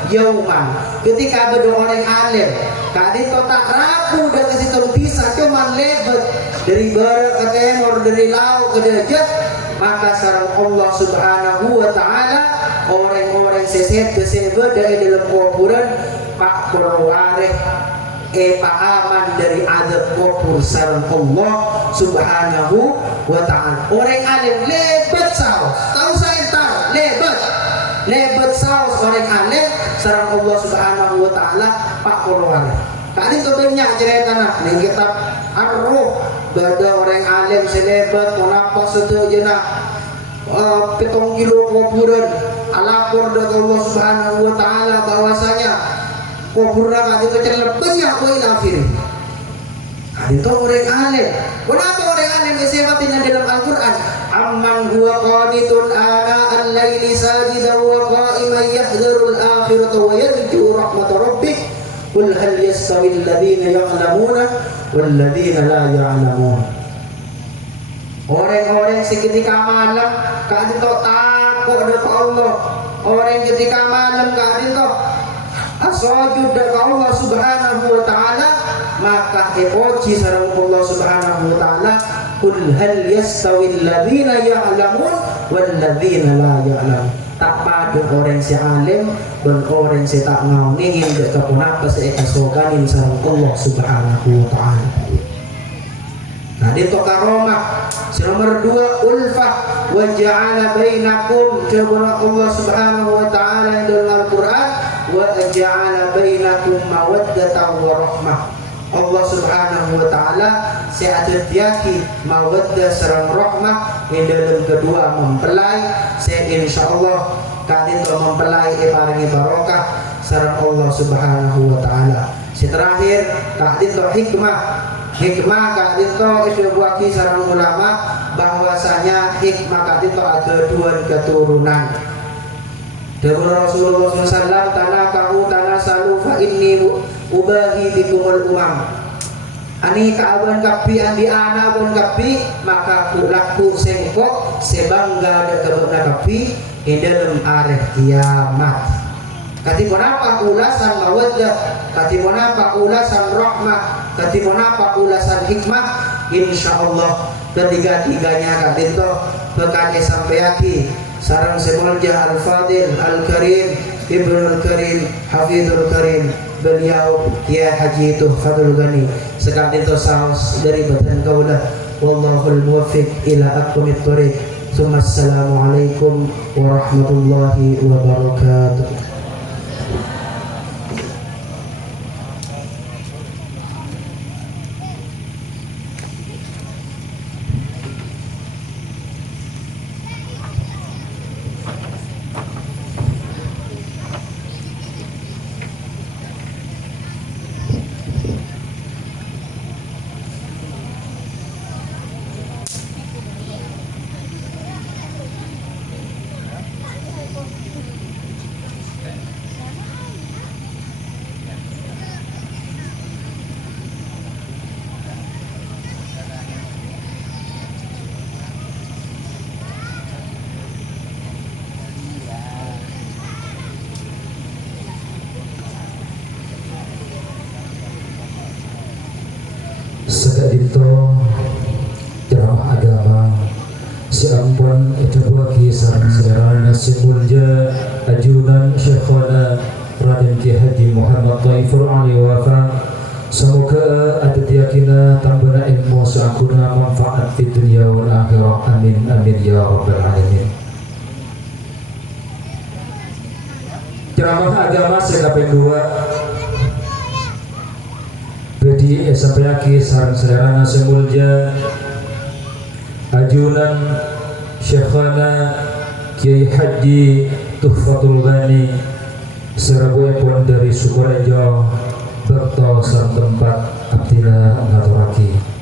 yauman ketika ada orang alim kadi tak rapu dan kesitu bisa cuma lebet dari barat ke timur dari laut ke dejat maka sarang Allah subhanahu wa ta'ala orang-orang seset dari dalam kuburan pak berwareh pak aman dari azab kubur sarang Allah subhanahu wa ta'ala. Orang alim lebet saus tahu saya tahu lebet saus orang alim sarang Allah subhanahu wa ta'ala pak berwareh kali itu banyak cerita nak di kitab Ar-Ruh ada orang alim selebat kenapa setuju nak petong kilo kuburan alapor dari Allah subhanahu wa ta'ala bahwasanya kuburan itu terlalu banyak wa'ilafiri itu orang alim kenapa orang alim disebatin dalam Al-Quran amman huwa qanitun ana al-layli sajidan wa qa'iman yahdharul akhirata wa yarju rahmat rabbih qul hal yastawi alladhina ya'lamuna wal ladhina la ya'lamun. Orang-orang seketika malam kak itu takut dengan Allah. Orang ketika malam kak itu asujud dengan Allah subhanahu wa ta'ala maka epoji sarang Allah subhanahu wa ta'ala qul hal yastawi alladhina ya'lamun wal ladhina la ya'lamun. Tak pada orang si alim dan orang si tak mau ingin kepunapa si ekasoganin sarang Allah subhanahu wa ta'ala. Nah itu karomah. Nomor 2 ulfah wa ja'ala bainakum jabana Allah subhanahu wa ta'ala dalam Al-Quran wa ja'ala bainakum mawaddatan wa rahmah. Allah subhanahu wa ta'ala seadatiaki mawaddah serang rahmah yang dalam kedua mempelai insyaallah kali itu mempelai paringi barokah serang Allah subhanahu wa ta'ala. Terakhir kali itu hikmah kali itu buaki sarang ulama bahwasanya hikmah kali itu ada 2 keturunan. Dari Rasulullah SAW tanasalu fa inni ubahi bikumul umam. Ani kaaban kapi andi ana bon kapi maka laku sengkok sebangga da kabuna kapi di dalam areh kiamat. Katimonapa ulasan mawaddah, katimonapa ulasan rahmah, katimonapa ulasan hikmah insyaallah ketiga-tiganya kak dinto bekane sampeyaki sareng semulja al-fadil al-karim ibnul karim hafidul karim beliau Kiai Haji Tuhfatul Ghani sekak dinto saus dari batan kaulah wallahul muwaffiq ila aqwamit thoriq. Assalamualaikum warahmatullahi wabarakatuh. Sedak dito ceramah agama si ampun itu bagi sareng saudara si mulja ajunan Syekhona Raden Ki Haji Muhammad Thaifur Ali Wafa. Semoga ada tiyakina tambana ilmu sakuna manfaat di dunia wal akhirah. Amin amin ya rabbal alamin. Ceramah agama sekaping 2 Bedi sampayaki sareng saudara semulja ajunan Syekhana Kiai Haji Tuhfatul Ghani serabuepun dari Sukorejo bekto sareng tempat abdina ngaturaki.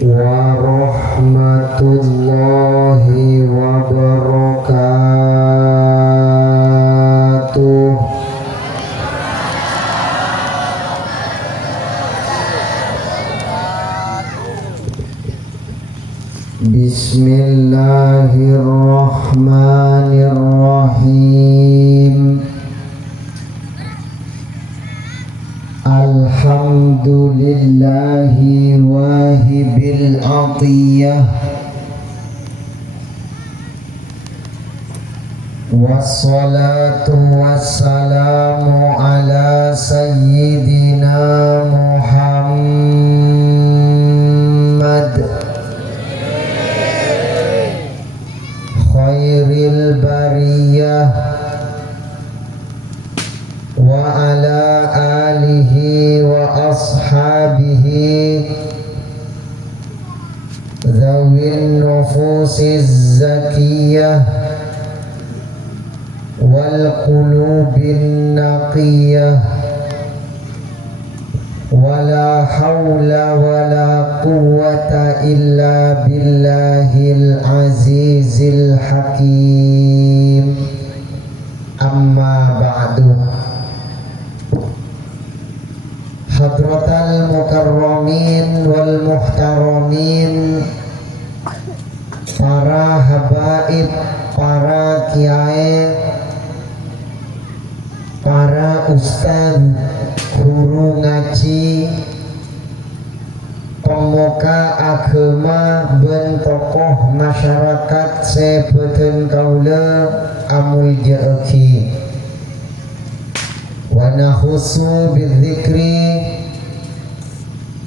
warahmatullahi wabarakatuh. Bismillahirrahmanirrahim. Alhamdulillahi wahibil atiyah, wassalatu wassalamu ala sayyidina Muhammad khairil bariyah wa ala alihi wa ashabihi dhawin nufusiz zakiyah wal qulubin naqiyah, wala hawla wala quwwata illa billahil azizil hakim. Amma ba'du. Hadratal mukarramin wal muhtaramin, para habaib, para kiai, para ustaz, guru ngaji, pemuka agama, ben tokoh masyarakat sebetul kaula amul ja'aki wa nahusu bidzikri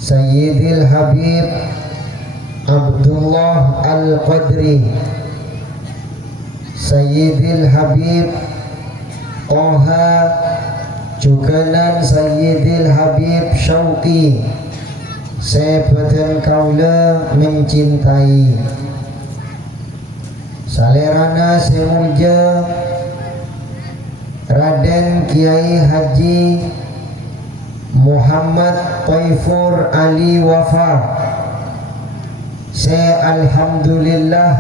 Sayyidil Habib Abdullah Al-Qadri, Sayyidil Habib Toha, juganan Sayyidil Habib Syauqi, sebetul kaula mencintai. Salerana semulja Raden Kiai Haji Muhammad Taifur Ali Wafa, alhamdulillah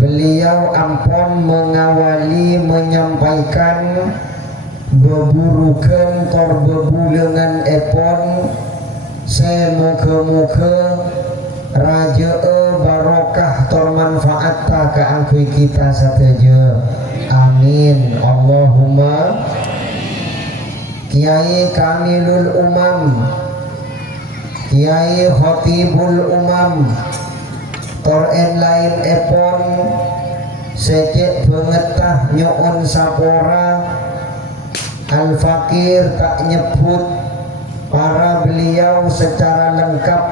beliau ampun mengawali menyampaikan beburukan tor bebulengan epon. Semoga-moga raja barokah tor manfaat tak keangkui kita sateja. Amin Allahumma. Kiai Kamilul Umam, Kiai Khatibul Umam, tor en lain epon secek bengetah nyoon sapora Al-Fakir tak nyebut para beliau secara lengkap,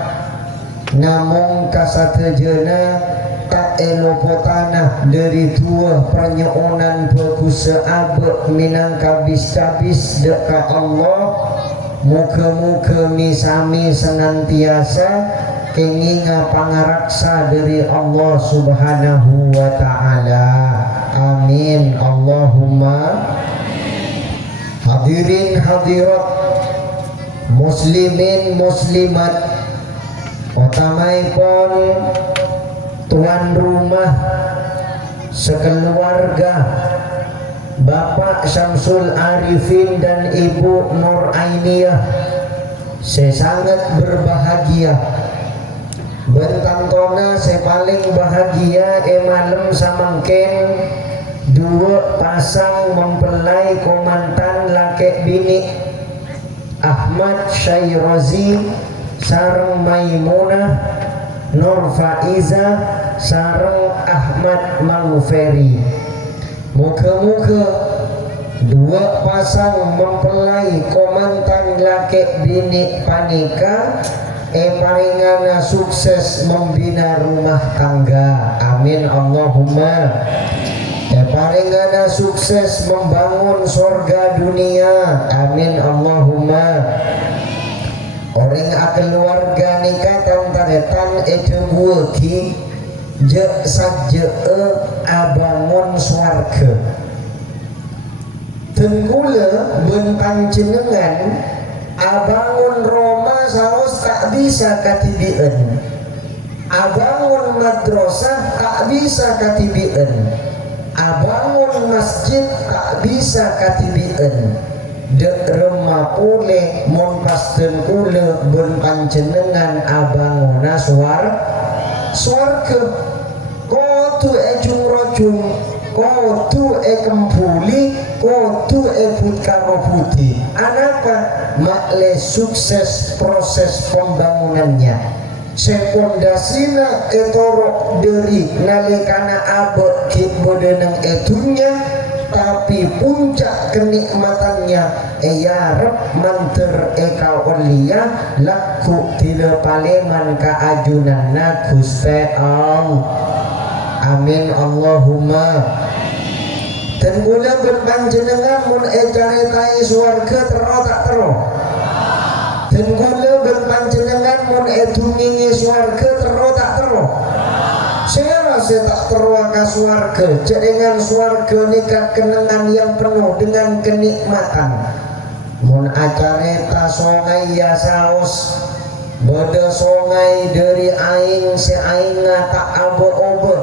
namun kasatejana tak elopotanah dari dua pernyoonan bagus seabek minangka bis-bis dekat Allah. Muka-muka misami senantiasa kenginga pangaraksa dari Allah subhanahu wa ta'ala. Amin Allahumma. Hadirin hadirat, muslimin muslimat, utamaipun tuan rumah sekeluarga, Bapak Syamsul Arifin dan Ibu Nur Ainiyah, saya sangat berbahagia. Bentantona saya paling bahagia malam samangken dua pasang mempelai komandan laki bini, Ahmad Syairazi sareng Maimunah Nur Faiza sareng Ahmad Mangferi. Muka-muka dua pasang mempelai komandan laki bini panika paringana sukses membina rumah tangga. Amin Allahumma. Paringana sukses membangun surga dunia. Amin Allahumma. Orang keluarga nikah taretan itu buki je saja abangun swarga. Tenggula bentang jenengan abangun Roma saus tak bisa katibien, abangun madrasah tak bisa katibien, abangun masjid tak bisa katibien. Dek remah pule mon pasten kule ben panjenengan abanguna swarga kotu ejung rojung kotu kempuli kotu putkaro putih. Anapa makle sukses proses pembangunannya. Sekondasina etorok dari nalikana abot kit bodeneng etunya, tapi puncak kenikmatannya yarep manter eka olia laku tila paleman kaajunan na Gusti Allah. Amin Allahumma. Dan gula berpanjenengan mun caritai swarga tero tak tero. Dan gula berpanjenengan mun dungingi swarga tero tak tero. Saya tak terwaka swarga. Dengan swarga nikah kenangan yang penuh dengan kenikmatan. Mun acareta songai ya saos beda songai dari aing se ainga tak abo-obo,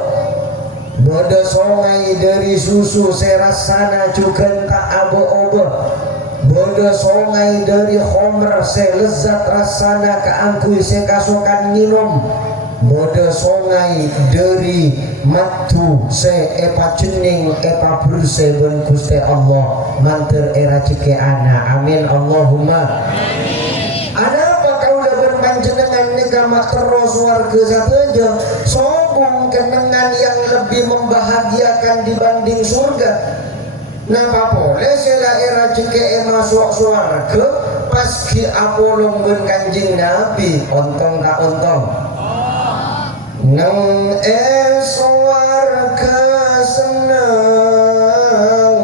beda songai dari susu se rasana juga tak abo-obo, beda songai dari homer se lezat rasana keangkui se kasukan minum, beda songai dari matu se epa cening epa berse ben Gusti Allah manter era cike ana. Amin Allahumma. Ada apa kau udah berpanjenengan nikah mak terus warga saja sokong kenangan yang lebih membahagiakan dibanding surga. Napa boleh sela era cike masuk surga pas ki apolong ben kanjeng Nabi ontong tak ontong. Nang swarga senang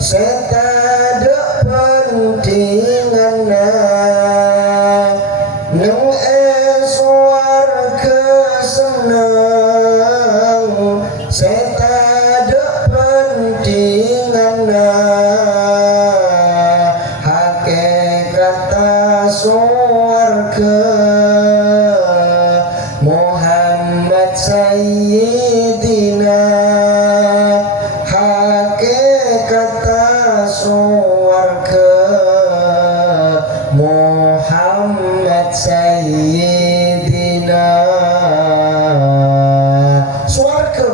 setada pentingan. Nang swarga senang setada pentingan. Hakikat swarga Sayyidina, hakikat swarga Muhammad Sayyidina. Swarga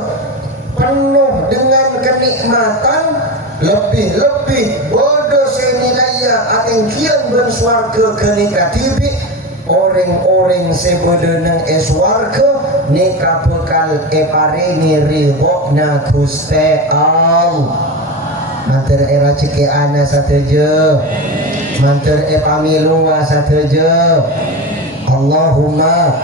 penuh dengan kenikmatan, lebih-lebih bodoh senilaiya ateng kian berswarga kenika tibi orang-orang sebodoh nang swarga nikah bekal paringi ridho na Gusti Allah. Manter era cike ana sateje, manter pamilua sateje. Allahumma.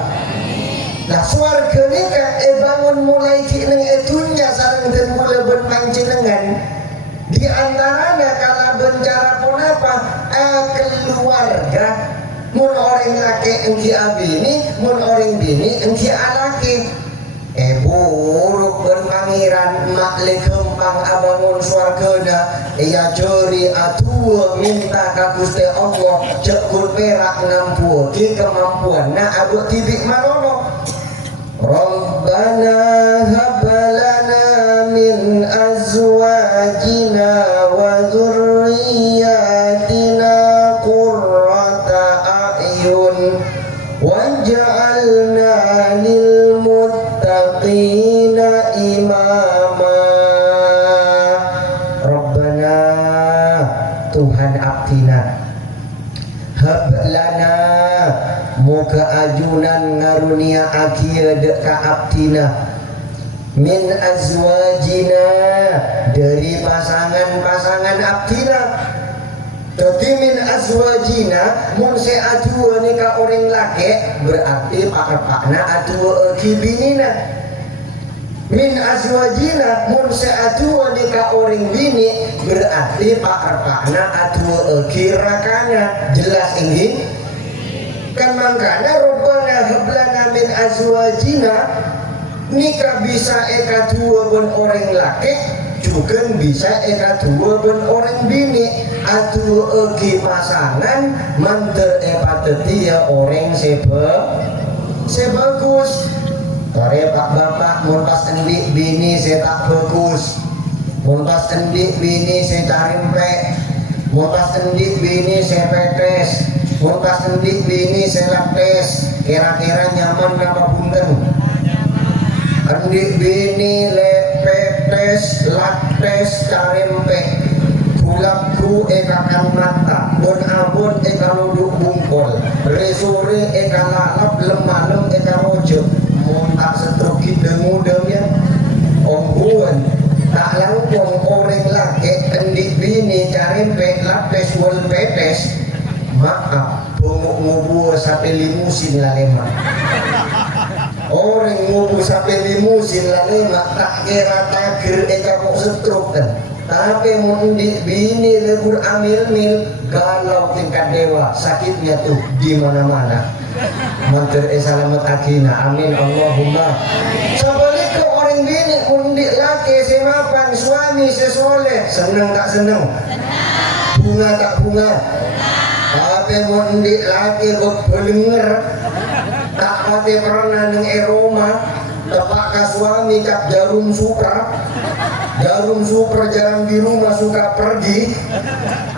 Nah swarga nikah bangun mulai ki nang etunya sareng den mula berpanjenengan. Di antaranya kala bencara pun apa? Keluarga. Mun orang laki engki abini, mun orang bini engki alaki. Buruk berpangiran makle kempang abangun swargana. Ia jori atua minta ka Gusti Allah cekul perak nampu ki kemampuan na abot tibik manono. Rabbana hablana min azwajina wa dzurriyyatina waj'alna lil muttaqina imama. Rabbana Tuhan abdina hablana muka ajunan ngarunia akia deka abdina min azwajina dari pasangan-pasangan abdina. Jadi min azwajina mun se adua nikah orang laki berarti pakna adua kibinina. Min azwajina mun se adua nikah orang bini berarti pakna adua kirakana. Jelas ini kan mangkana Rabbana hablana min azwajina nikah bisa eka dua pun orang laki juga bisa eka dua pun orang bini. atu egi pasangan manter epateti ya orang sebagus. Tore pak bapak mun pas endik bini saya tak bagus, mun pas endik bini saya carimpe, mun pas endik bini saya petes, mun pas endik bini saya lapes. Kira-kira nyaman apa punten? Endik bini lepetes lapes carimpe, bulakku ekakan mata, don abon eka luduk bungkol, resore eka lalap lemalem eka rojok. Mun tak setruk dengudem ya ongguan tak langkong orang laki endik bini carimpe lapes wal petes, maaf bongok ngubu sampai limusin lalema. Orang ngubu sampai limusin lalema tak kira takir eka kok setruk kan. Tapi mun endik bini lebur amil-mil galau tingkat dewa, sakitnya tuh di mana-mana. Mantir selamat akina, amin Allahumma. Sebaliknya orang bini undik laki semapan suami sesoleh, seneng tak seneng, bunga tak bunga. Tapi undik laki belengar, tak pati pernah neng aroma, tepak ke suami kap jarum super jarang di rumah suka pergi,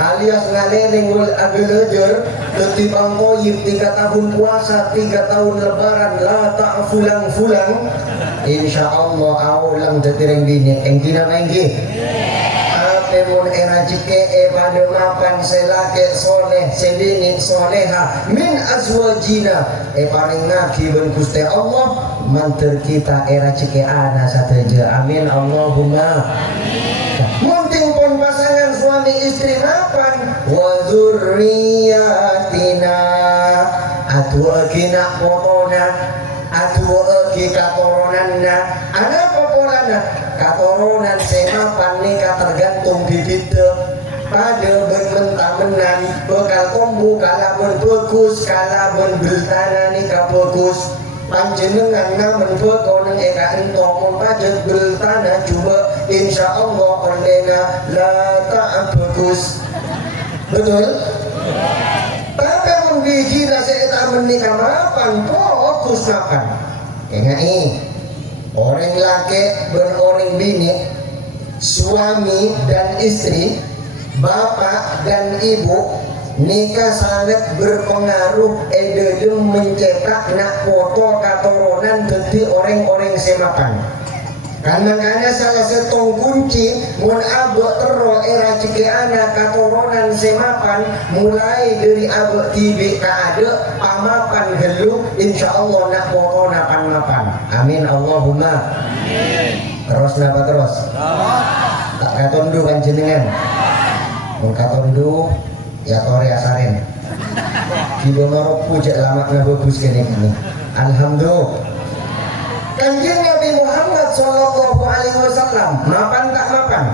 alias ngaleleng wal agelejer. Ketibang koyib 3 tahun puasa 3 tahun lebaran la tak fulang-fulang, insya Allah aulang tetireng bini engkina engki. Ape mun era jike pada mapan selake soleh sebini soleha min azwajina paling ngaki ben Gusti Allah manter kita era jike ana sateja, amin Allahumma. Munting pun pasangan suami istri mapan wa dzurriyyatina atu akina potona atu aki katoronanna ana popolana katoronan semapan nikah tergantung bibit pada bermentamenan bekal kombu kala berbagus kala berbeltana nikah bagus. Panjenengan namun bekonen eka entong pajak beltana coba insya Allah ordena la tak bagus. Betul? Tapi mun biji nasi eta menikah mapan fokus makan. Engai orang laki berorang bini, suami dan istri, bapak dan ibu nikah sangat berpengaruh edem mencetak nak foto katoronan dadi orang-orang semapan. Karena salah satu kunci mun abok tero era cike anak katoronan semapan mulai dari abok tibi kaade pamapan gelu insyaallah nak foto napan mapan. Amin Allahumma. Terus napa terus? Tak katondu panjenengan. Mun katondu ya Korea Saren Kido Marok pujak lama nggak bagus kene ini. Alhamdulillah. Kanjeng Nabi Muhammad Sallallahu Alaihi Wasallam mapan tak mapan?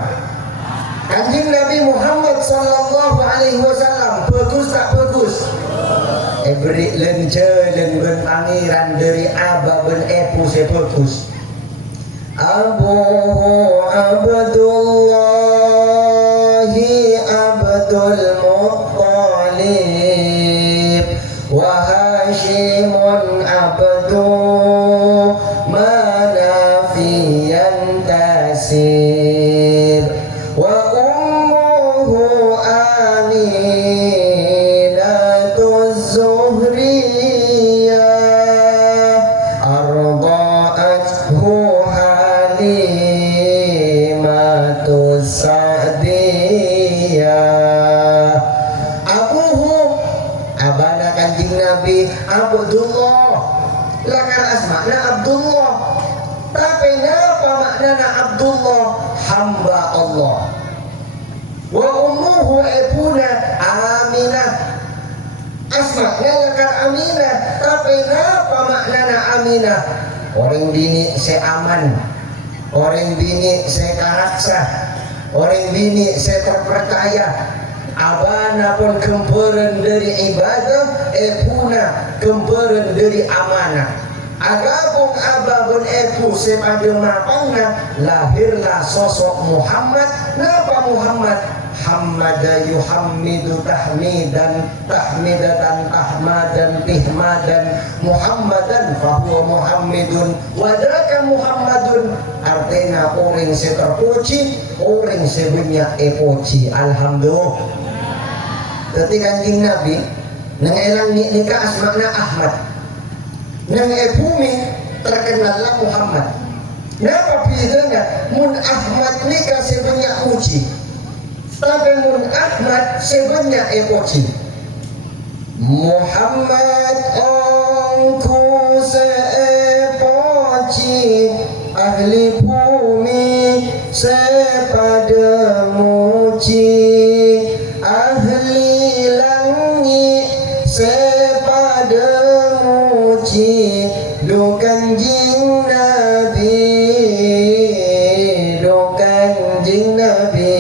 Kanjeng Nabi Muhammad Sallallahu Alaihi Wasallam bagus tak bagus? Beri lenceleng bentangiran dari aba ben epu sebagus. Abu Abdullahi Abdul Muttalib wa Hashimun Abdu Manafiyan Tasir wa ummuhu Aminatu Zuhriyah arda'athu Halimatu Sa'diyah. Abuhu abana Kanjeng Nabi Abdullah lakan asma'na Abdullah, tapi napa maknana Abdullah? Hamba Allah. Wa ummuhu ibuna Aminah, asma'na lakan Aminah, tapi napa maknana Aminah? Orang bini seaman, orang bini sekaraksa, orang bini terpercaya. Abana pun kemperan dari ibadah, puna kemperan dari amanah. Agabung ababun epu sepada mapangna lahirlah sosok Muhammad. Napa Muhammad? hammada yuhammidu tahmidan tahmidatan tahmadan tihmadan muhammadan fahuwa muhammidun wadaka muhammadun artinya orang se terpuji orang sebenarnya epoci alhamdulillah. Tapi kanjeng Nabi nang elang nikah asmana Ahmad nang bumi terkenallah Muhammad. Napa bedanya? Mun Ahmad nikah sebenarnya uji, tapi mun Ahmad sebenarnya epoci. Muhammad ongku seepoci ahli bumi sepada muji ahli langit sepada muji do kanjing Nabi do kanjing Nabi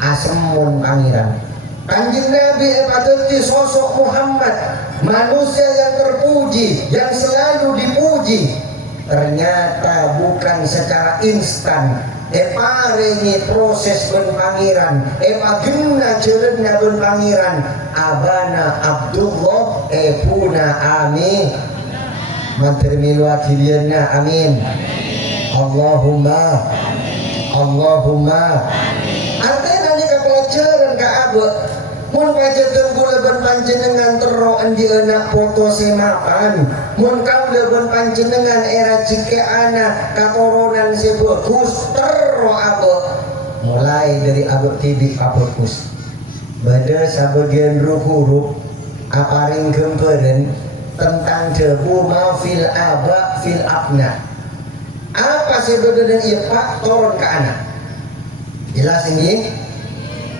asemun pangeran kanjing Nabi patutnya sosok Muhammad manusia yang terpuji yang selalu dipuji ternyata bukan secara instan paringi proses ben pangeran pagena jelenna ben pangeran abana Abdullah puna amin mantir milu akhirina amin Allahumma Allahumma artinya ini ke pelajaran ke abad mun pancen kula ben panjenengan tero andi anak foto semapan mun kaula ben panjenengan era jike anak katurunan si bagus tero abad mulai dari abad tibi abad kus bada sabagian huruf aparing gemperen tentang debu ma fil aba fil abna apa sebenarnya iya pak turun ke anak jelas ini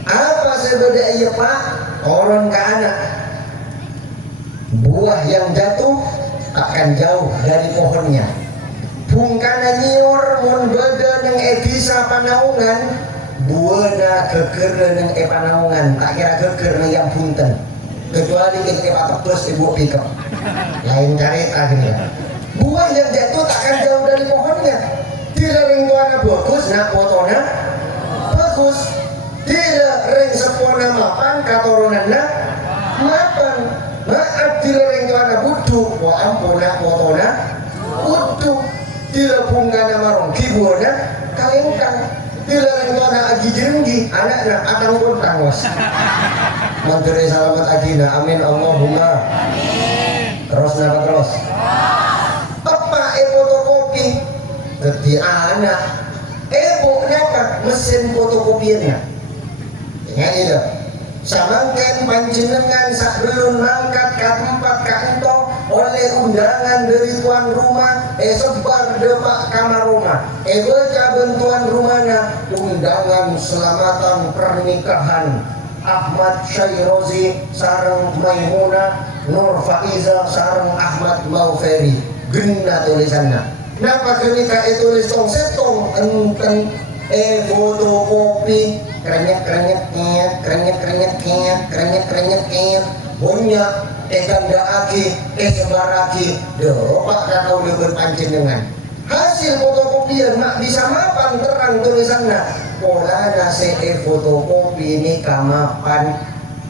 apa sebenarnya iya pak turun ke anak buah yang jatuh akan jauh dari pohonnya bungkana nyiur mun beda neng edisa panaungan buana keker neng panaungan tak kira keker neng yang punten kecuali kita tebus ibu pikap lain carita gini buah yang jatuh takkan jauh dari pohonnya tidak ring tuana bagus nak fotona bagus tidak ring sepona mapan katurunanna mapan maaf tidak ring tuana buduk wa ampuna fotona buduk tidak punggana marongki buana kalengkang tidak ring tuana agi jenggi anaknya akan pun tangos manteri salamat agina amin Allahumma terus napa terus apa fotokopi gede anak napa mesin fotokopinya ya itu samangkan panjenengan sak belum mangkat ke tempat kantor oleh undangan dari tuan rumah sebar depak kamar rumah baca bentuan rumahnya undangan selamatan pernikahan Ahmad Syairozi sareng Maimuna Nur Faiza sareng Ahmad Mauferi gena tulisannya napa kenika tulis tong setong enten fotokopi krenyek punya ganda aki sebaraki depak kakau leber panjenengan hasil fotokopian mak bisa mapan terang tulisannya polana se fotokopi ini kamapan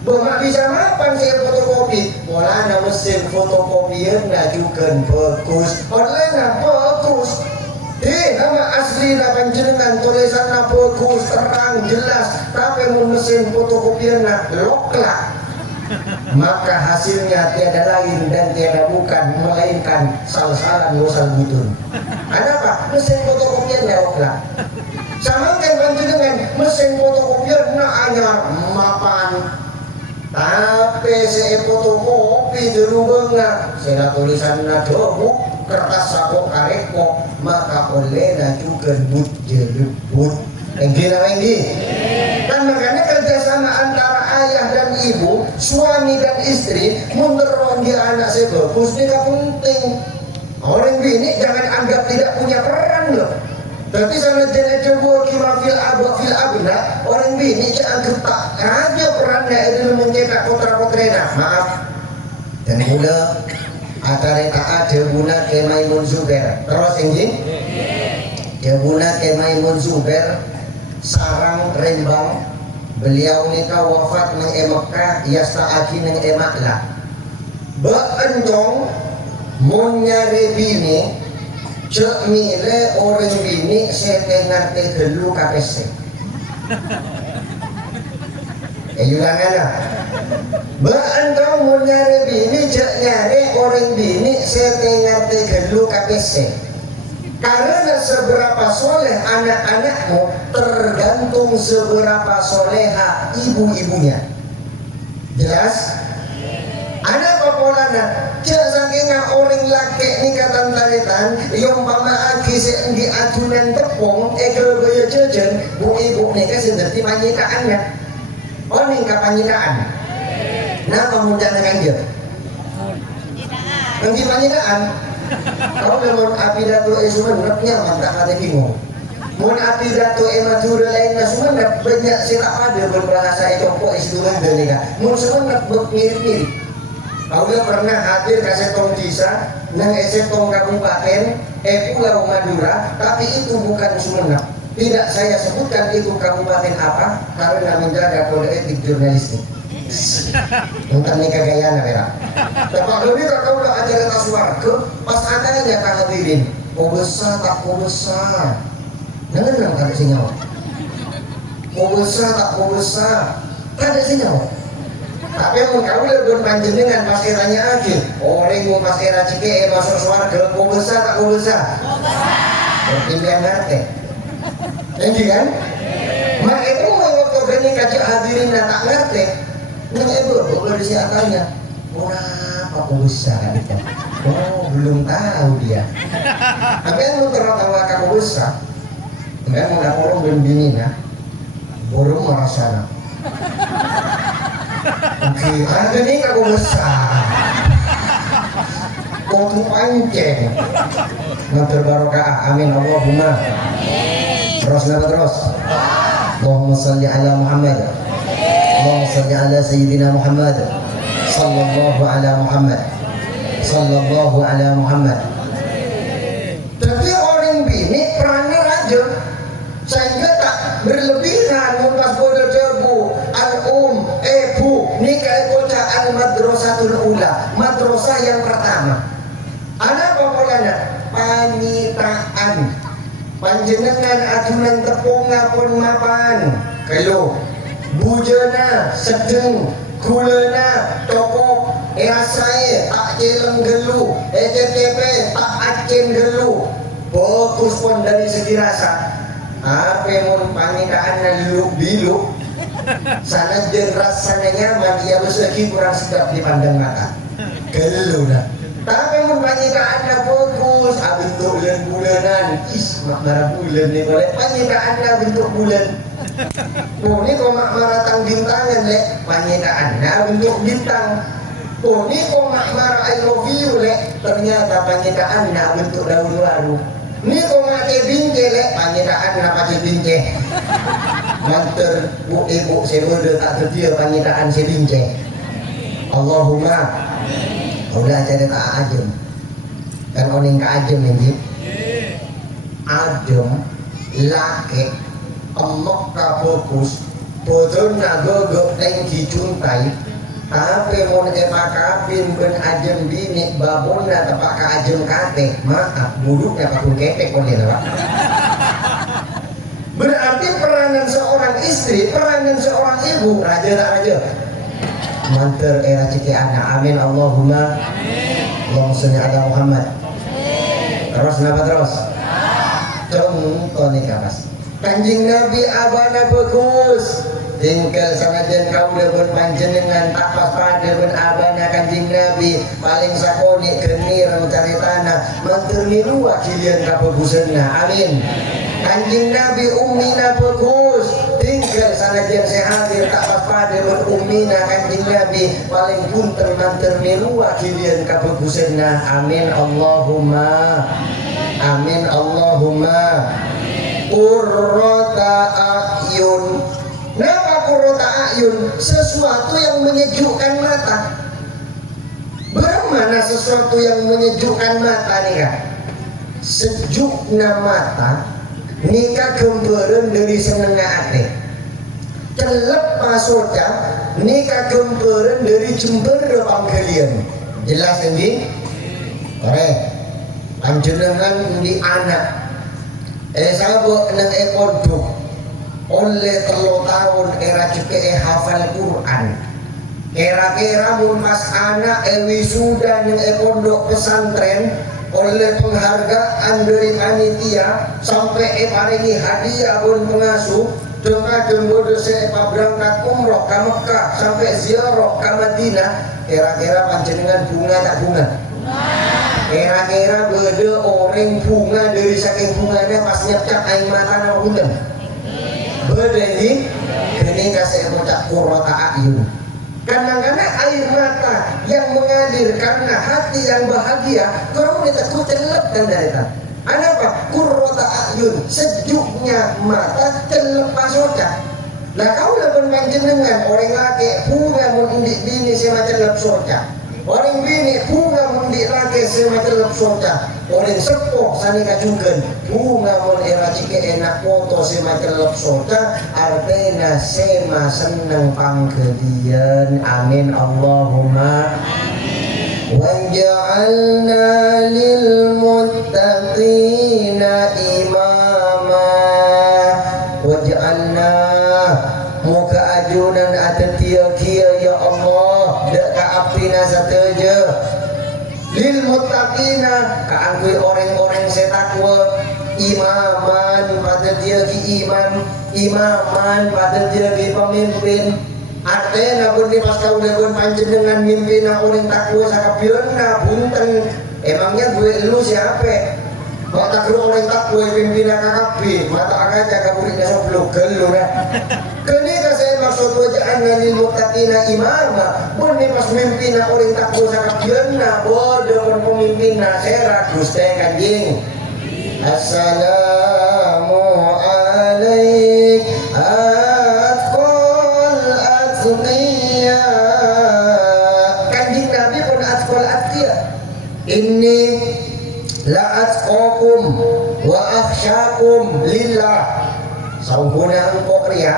mak bisa mapan se fotokopi polana mesin fotokopian juga bagus polana bagus nama asli na panjenengan tulisan na bagus terang jelas tapi mesin fotokopian na loklak maka hasilnya tiada lain dan tiada bukan melainkan sal-salan gosal butun kenapa? Mesin fotokopian na loklak samakan panjenengan mesin fotokopian na anyar mapan tapi si fotokopi dirubengna sehingga tulisan na domuk kertas sabuk kareko maka oleh na juga but jelebut ini dan makanya kerjasama antara ayah dan ibu suami dan istri meneron dia anak saya bagus ini gak penting orang bini jangan anggap tidak punya peran loh tapi sana jenis coba kira fil abna orang bini jangan anggap tak ada perannya itu mencetak putra-putrena maaf dan mula atare tak ada guna ke Maimun Zubair terus ini dia guna ke Maimun Zubair sarang Rembang. Beliau nikah wafat nang Mekah, yasta'aki nang Maklah. Beendong mun nyari bini, cek mile orang bini setengah tegelu kapese. Ulangan. Beendong mun nyari bini, cek nyari orang bini setengah tegelu kapese. Karena seberapa soleh anak-anakmu tergantung seberapa soleha ibu-ibunya. Jelas? Anak popolana cek saking orang laki nikatan taritan yang pamaaki seenggi adunan tepung gaya jajan bu ibu nikah seperti panyitaannya. Oh nikah panyitaan. Nah pemuda nakangnya nanti panyitaan. Kalau memang apidato sumenepnya mantap kata bingung. Mun apidato madura lainnya sumenep banyak sila pada berbahasa itu kok istilah denika. Mun sumenep mirip-mirip. Kau pernah hadir ke setong desa, nang setong kabupaten, Pulau Madura, tapi itu bukan Sumenep. Tidak saya sebutkan itu kabupaten apa, karena menjaga kode etik jurnalistik. Tentang nikah gayana berak. Dapat lebih kalau udah ajaran aswarga, pas adanya kehadirin, kau besar tak kau besar, nang tak sinyawa. Kau besar tak kau besar, tak ada sinyawa. Tapi yang kau udah panjenengan pas eranya aja, orang mau pas era cike masuk swarga, kau besar tak kau besar. Pertimbangan ngerti, jadi kan? Mak itu mau waktu ini kacau hadirin tak ngerti. Nang boleh disiakannya. Kenapa kau besar itu? Oh belum tahu dia. Tapi yang lu tertawa kamu besar, enggak mau dah orang belum bini nah, baru merasa. Oke, ada nih kamu besar. Kau tuh pancing. Nanti barokah, amin Allahumma. Terus nama terus. Allahumma salli ala Muhammad. Allahumma salli ala Sayyidina Muhammad. Sallallahu ala Muhammad. Sallallahu ala Muhammad. Tapi orang bini perannya raja, sehingga tak berlebihan pas bodoh debu bu nikah kota al-madrasatul ula, madrasah yang pertama. Ada apa polanya? Panyitaan. Panjenengan adunan tepung ngapun mapan. Kalau bujana sedeng, gulana tokok, rasai tak jeleng gelu, ECTP tak acen gelu. Fokus pun dari segi rasa. Apa yang panyitaan luluk biluk. Sana jelas sana nyaman, dia bersegi kurang sedap dipandang mata. Gelu dah. Tapi panyitaan fokus, bentuk bulan-bulanan. Marah bulan ni boleh. Panyitaan bentuk bulan. Oh ni kau marah bintangan le. Panyitaan bentuk bintang. Oh ni kau marah I love you le. Ternyata panyitaan bentuk daun baru. Ni kau pakai bingkai le. Panyitaan pakai bingkai. Manter bu ibu semuda tak terdia panyitaan sebingkai. Allahumma. Udah jadi tak ajem. Kan oning ka ajem ini. Ajem laki emok ka fokus bodoh nagogok neng dicuntai. Tapi mau pakapin ben ajem bini babona tepak ka ajem kate. Maaf buduknya pakun ketek oleh Pak. Berarti peranan seorang istri, peranan seorang ibu, raja tak raja? Manter era ciki anak, amin Allahumma. Allahumma salli ala Muhammad. Terus napa terus? Contoh nih kapas. Kanjeng Nabi abana bagus. Tinggal sanajan kau dengan panjenengan tak pas pada ben abana kanjeng Nabi paling sakoni genir mencari tanah manter milu wakilian kabagusanna. Amin. Kanjeng Nabi ummina bagus. Tinggal sanajan sehadir tak apa dengan ummina kanjeng Nabi paling punten manter milu wakilian kabagusanna. Amin Allahumma. Amin Allahumma. Qurrata a'yun. Kenapa qurrata a'yun? Sesuatu yang menyejukkan mata. Bagaimana sesuatu yang menyejukkan mata nih kan? Sejuknya mata nikah gemberan dari senengah hati. Celep masoca nikah gemberan dari jember panggalian. Jelas ini? Korek. Panjenengan di anak. Sabuk nang pondok oleh 3 tahun era juga hafal Quran. Kira-kira mun mas anak wisuda nang pondok pesantren oleh penghargaan dari panitia sampai paringi hadiah pun pengasuh dengan jembodo sepa berangkat umroh ke Mekah sampai ziarah ke Madinah. Kira-kira panjenengan bunga tak bunga? Kira-kira beda orang bunga dari saking bunganya pas nyepcak air mata nama undang. Beda ini kini kasih ngucap qurrata a'yun. Kadang-kadang air mata yang mengalir karena hati yang bahagia, kalau kita celep dan dari tan. Ada apa? Qurrata a'yun, sejuknya mata celep pasoca. Nah kau lakukan panjenengan orang laki bunga mengindik bini sama celep soca. Orang bini bunga mengindik laki sama celep soca. Orang sepuh sani kacungkan bunga mengira jika enak foto sama celep soca. Artinya sema seneng panggedian. Amin Allahumma. Waj'alna lil muttaqina imama. Waj'alna muka ajunan atatia-kia ya Allah dak kaapina sateja lil muttaqina kaangkui orang-orang setakwa imaman pada dia ki imaman pada dia ki pemimpin. Artinya pun di pas kau dengan panjenengan mimpin orang takwa sakabiona bunten. Emangnya gue lu siapa? Kau tak kira orang takwa pimpinan KKP mata aja kaburitnya soblok gelu lah. Kini saya maksud wajahnya lil muttaqina imama. Pun di pas mimpin orang takwa sakabiona bodoh pemimpin saya Gusti Kanjeng. Assalamu alaik Kanjeng Nabi pun atqal atqiya. Inni la atqakum wa akhsyakum lillah. Saungkuna engkau pria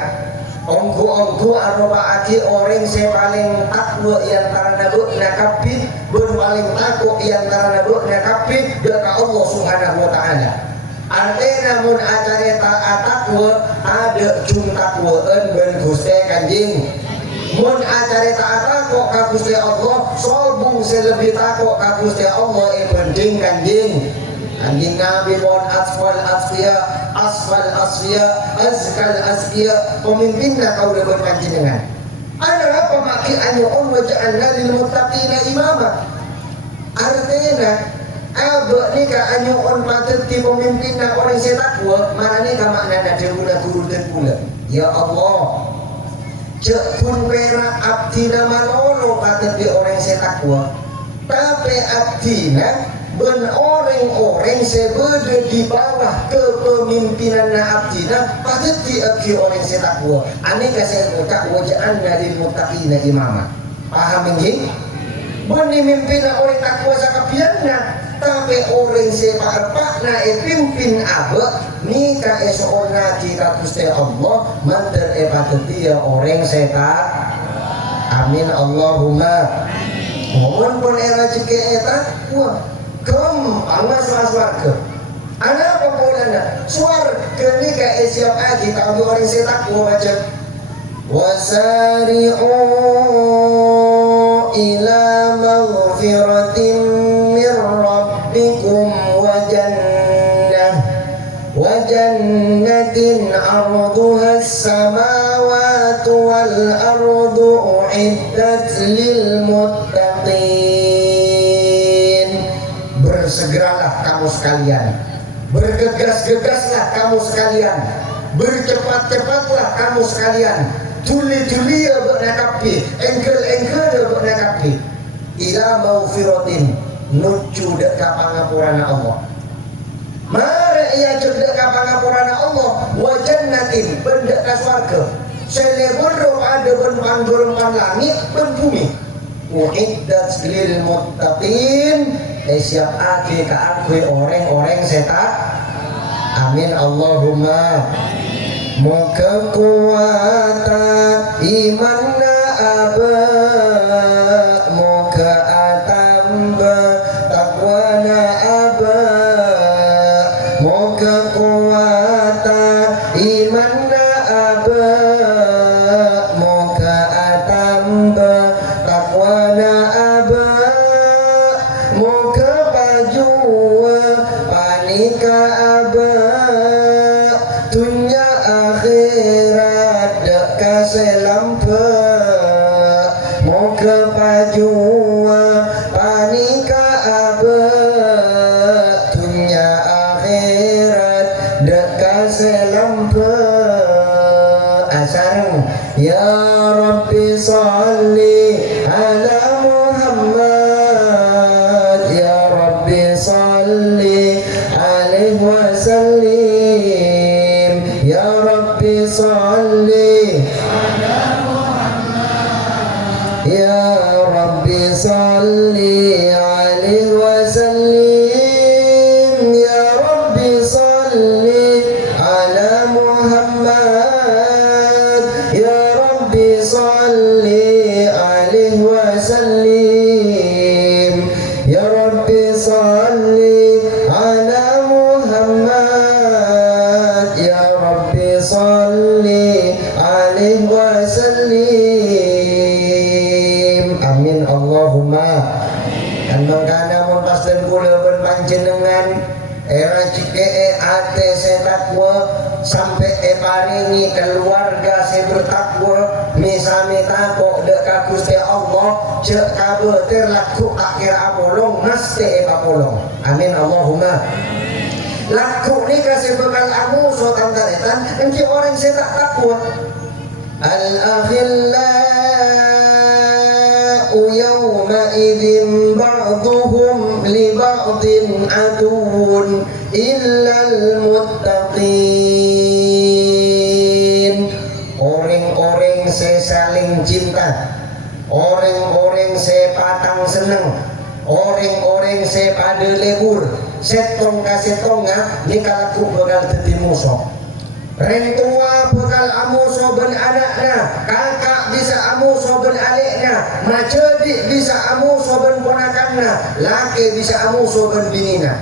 Ongku arbaati orang saya paling takwa yang karena nakapit berpaling takut yang karena nakapit dekat Allah Subhanahu wa taala. Artinya namun acara taat takwa ada jum takwaan ben Gusti Kanjeng. Mun acara taat takwa ka Gusti Allah sobung selebih takwa ka Gusti Allah penting Kanjeng. Kanjeng Nabi pun asfal asfiya azkal azkiya pemimpinna kau dapat panjenengan. Ada apa maki anyu on waja'alna lil muttaqina imama. Artinya abak nikah anyu on patenti pemimpinna orang setakwa mana nikah maknanya deuna guru dan pula. Ya Allah cek pun perak abdina manono patenti orang setakwa tapi abdina ben orang-orang sebeda di bawah kepemimpinan abdina patenti abdi orang setakwa. Ani kasih ucap waja'alna lil muttaqina imama. Paham ini? Ben mimpin orang takwa sakabianna tapi orang sepakna pimpin abek nikah esok ngaji ka Gusti Allah manter patenti orang setak. Amin Allahumma. Mohon pun era cike eta wah gampang mas warga. Ada apa polanya? Swarga ni ka siap aji tahu orang setakwa macam wasari'u ila maghfiratin min rabbikum wa jannatin arduha as-samawati wal ardu uiddat lil muttaqin. Bersegeralah kamu sekalian, bergegas-gegaslah kamu sekalian, bercepat-cepatlah kamu sekalian, tuli-tuli bernakapi, engkel-engkel bernakapi ila maufiratin nuju dekat pangapurana Allah. Mari ia cedek ka pangapurana Allah wa jannatin benda ka swarga. Seleboro ada berpanggur-pang langit dan bumi. Uiddat lil muttaqin siap ake ka akui orang-orang setak. Amin Allahumma. Moga kuatan imanna abah, moga atamba takwana abah, moga kuatan imanna abah, moga atamba takwana abah, moga pajua panika abah, dunia akhirat dekat selampa, moga pajua panika abah, dunia akhirat dekat selampa. Asarang ya Rabbi salli ala Muhammad, ya Rabbi salli alaihi wasallim, ya Rabbi salli ya Rabbi salli alaihi wasallim, ya Rabbi salli ala Muhammad, ya Rabbi salli alaihi wasallim, ya Rabbi salli ala Muhammad, ya Rabbi salli alaihi wasallim. Amin Allahumma. Dan mengkana mempasten kula berpanjenengan era cike ate setakwa sampai paringi keluarga saya bertakwa misami takok dek Gusti Allah cek kabeh terlaku akhir apolong mesti apolong. Amin Allahumma. Laku ni kasih bekal amu so tantaretan engki orang saya tak takwa. Al-akhillau yawma idzin ba'duhum li ba'din aduun illal muttaqin. Orang-orang saya saling cinta, orang-orang saya patang seneng, orang-orang saya pada lebur, setong kasih tonga ni kalaku bakal dadi musuh. Reng tua bakal amuso ben anaknya, kakak bisa amuso ben aliknya, macedik bisa amuso ben ponakannya, laki bisa amuso ben binina.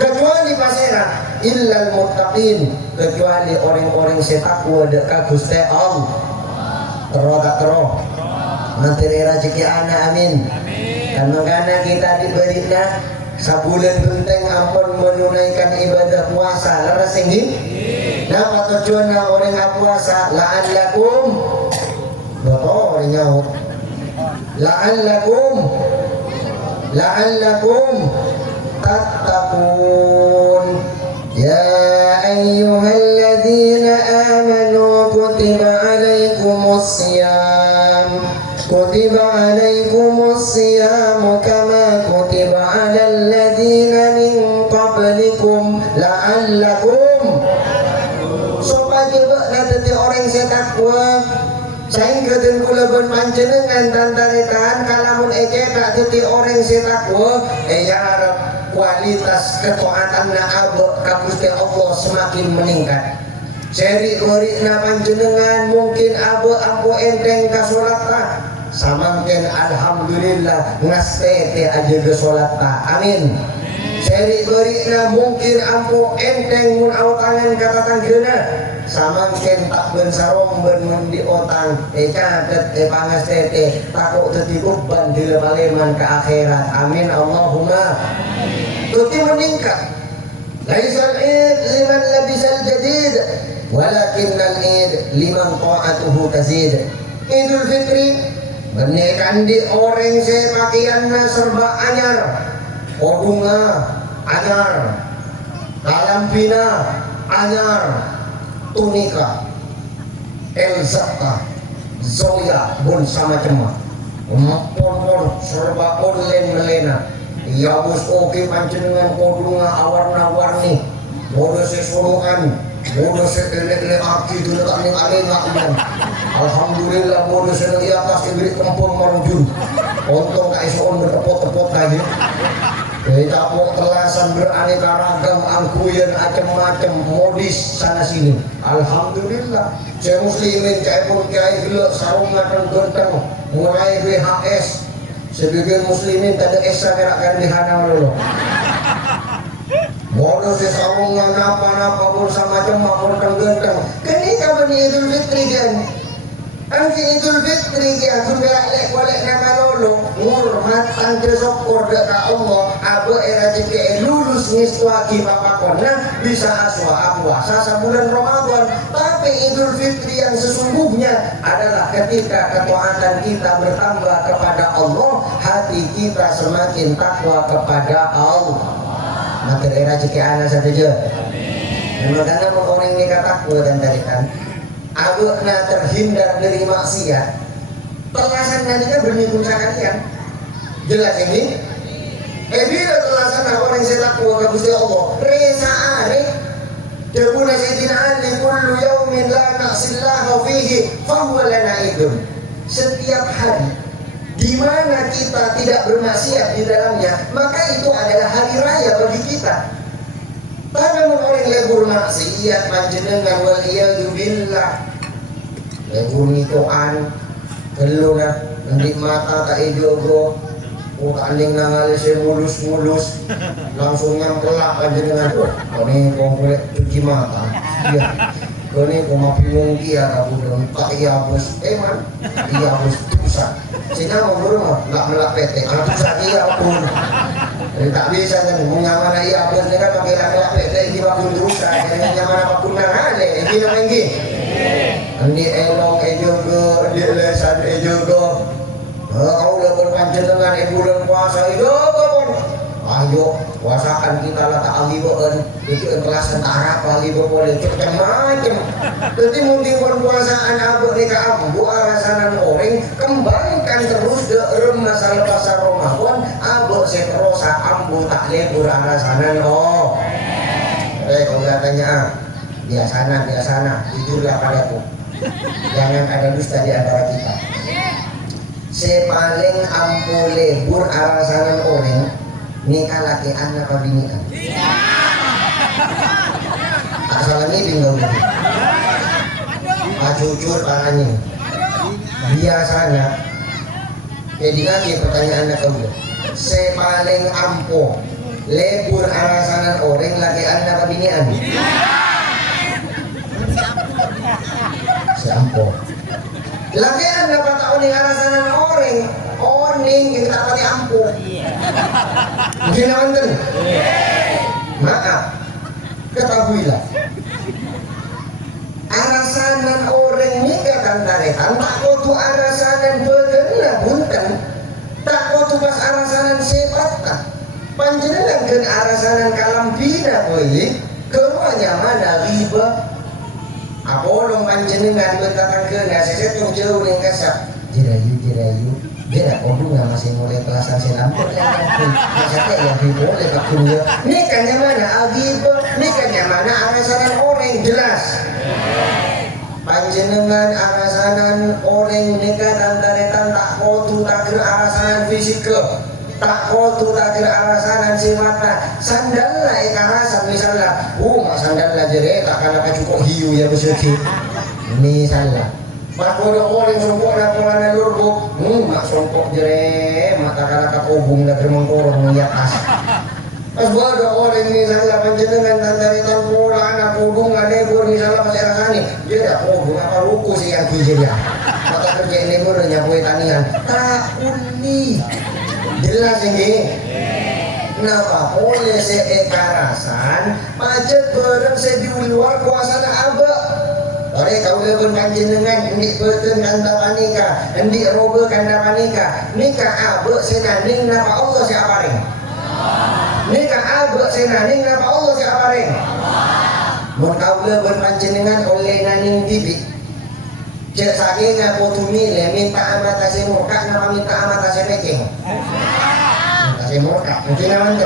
Kecuali pasera illal muttaqin, kecuali orang-orang setakwa dekat Gusti Allah. Terus tak terus nanti rezeki anak amin. Dan makanya kita diberikan sabulan genteng ampun menunaikan ibadah puasa leres tinggi. Nah tujuan orang puasa la'allakum betul nyaut la'allakum tattaqun. Ya ayyuhalladzina amanu kutiba alaikumus siyam kama kutiba alal ladzina min qablikum la'allakum supaya nanti orang saya takwa saya ingin kula berpanjenengan dan tarikan kalamun eke tak jadi orang saya takwa ya harap kualitas ketaatan na abad ka Gusti Allah semakin meningkat. Seri gorikna panjenengan mungkin abad ampo enteng ka salat ta samangken alhamdulillah ngastete aja ke salat ta. Amin. Seri gorikna mungkin ampo enteng mun autangan kata tanggena samangken tak ben sarong ben di otang cadet pangastete takut dadi beban di lemaleman ke akhirat. Amin Allahumma. Tuti meningkat. Laisal id liman labisal jadid walakinnal id liman ta'atuhu tazid. Idul Fitri menekan di orang saya pakaiannya serba anyar, kodunga anyar, kalampina anyar, tunika Elzata Zoya bun sama cema pon serba online melena ya bos oke panjenengan kodunga awarna-warni bodoh sesuruhan bodoh sekelele aki dulu tak ning arena aman. Alhamdulillah bodoh seneng di atas diberi kempong marujun untung kaisoon bertepot-tepot tadi Tapok telasan beraneka ragam, angkuyan macam-macam, modis sana sini. Alhamdulillah. Saya muslimin kayak pun kiai gila sarungan dan genteng, mulai BHS. Sebagian muslimin tak ada esa gerakan di hana dulu. Bodoh si sarungan apa-apa pun sama macam pun genteng. Kenika bani Idul Fitri kan. Angki Idul Fitri yang sudah lek nama lolo ngurmatan kesokor dekat Allah abu era jika lulus niswaki bapak kona bisa aswa puasa sebulan Ramadan. Tapi Idul Fitri yang sesungguhnya adalah ketika ketaatan kita bertambah kepada Allah, hati kita semakin takwa kepada Allah. Maka era jika anak saja. Makanya orang ini kataku dan tarikan agaknya terhindar dari maksiat. Telasan nantinya berminggu kalian jelas ini. Bila telasan orang yang saya takwa ke Gusti Allah resa arif terbunuh Sayyidina Ali kullu yaumin la na'sillahu fihi fahuwa lana idun. Setiap hari di mana kita tidak bermaksiat di dalamnya, maka itu adalah hari raya bagi kita. Karena orang lebur maksiat panjenengan wal iyadu billah. Lebur nitoan keluna ndik mata tak ijogo. Tanding nangali saya mulus-mulus langsung nyamkelak panjenengan. Koni komplek cuci mata. Iya. Koni komapi mungki ya kamu dong tak iya bos. Man iya bos susah. Sina mau mah nggak melak PT. Kalau susah iya pun. Tak bisa kan menyaman iya bos kan pakai lak PT di bakun rusa. Yang nyaman apapun nang ale. Ini lagi. Andi elong ejogo, di lesan ejogo. Kau udah berpanjenengan bulan puasa itu pun. Ayo puasakan kita lah tak alibakan. Itu kelasan Arab aliba boleh macam-macam. Jadi mungkin puasaan abang ni kamu arasanan orang kembangkan terus ke masalah pasar Ramadan. Abang seterosa ambu tak lebur arasanan oh. Kau katanya biasana jujurlah padaku. Jangan ada dusta di antara kita. Sepaling ampu lebur arasanan orang nikah laki anak apa binian. Tak salah ini bingung. Jujur tangannya. Biasanya jadi lagi pertanyaan kau. Sepaling ampu lebur arasanan orang laki anak apa binian. Seampo. Lagian dapat tahu nih alasan orang, oning kita dapat ampuh. Mungkin nonton. Maaf, ketahuilah. Alasanan orang ini kan tarehan, tak kutu alasanan berkena bunten, tak kutu pas alasanan sepatah. Panjenengan kan alasanan kalambina boleh, kemuanya mana riba. Apolong panjenengan berkatakan ke nasi setung jauh nih kasar jerayu dia nak kodung nggak masih mulai kelasan selampur maksudnya yang boleh pakunya nikahnya mana agibah nikahnya mana arasanan orang jelas panjenengan arasanan orang nikah tantaretan tak kotu tak ke arasanan fisika tak kotu tak ke arasanan si mata sandal lah ikarasan misalnya sandal lah jere tak kala cukup hiu ya berseki misalnya pak orang songkok na pola na lurbo mak songkok jere mata kala kakobong na termengkorong ng yakas pas bodo orang misalnya panjenengan tantaritan pola na kodong na lebur misalnya mas erasani jere kodong apa ruko siyang kijir ya mata kerja lebur nya kue tanian tak uli jelas ini. Kenapa? Oleh seekarasan macet bareng saya di luar kuasa abah. Oleh kau lebih panjenengan ini beten kanda panika, ini robe kanda panika. Nikah abah senaning napa Allah siapa ring? Nikah abah senaning napa Allah siapa ring? Mun kau lebih panjenengan oleh naning bibi. Cek saking ngaku tumile minta amat kasih muka nama minta amat kasih pecing. Murka, mungkin aman.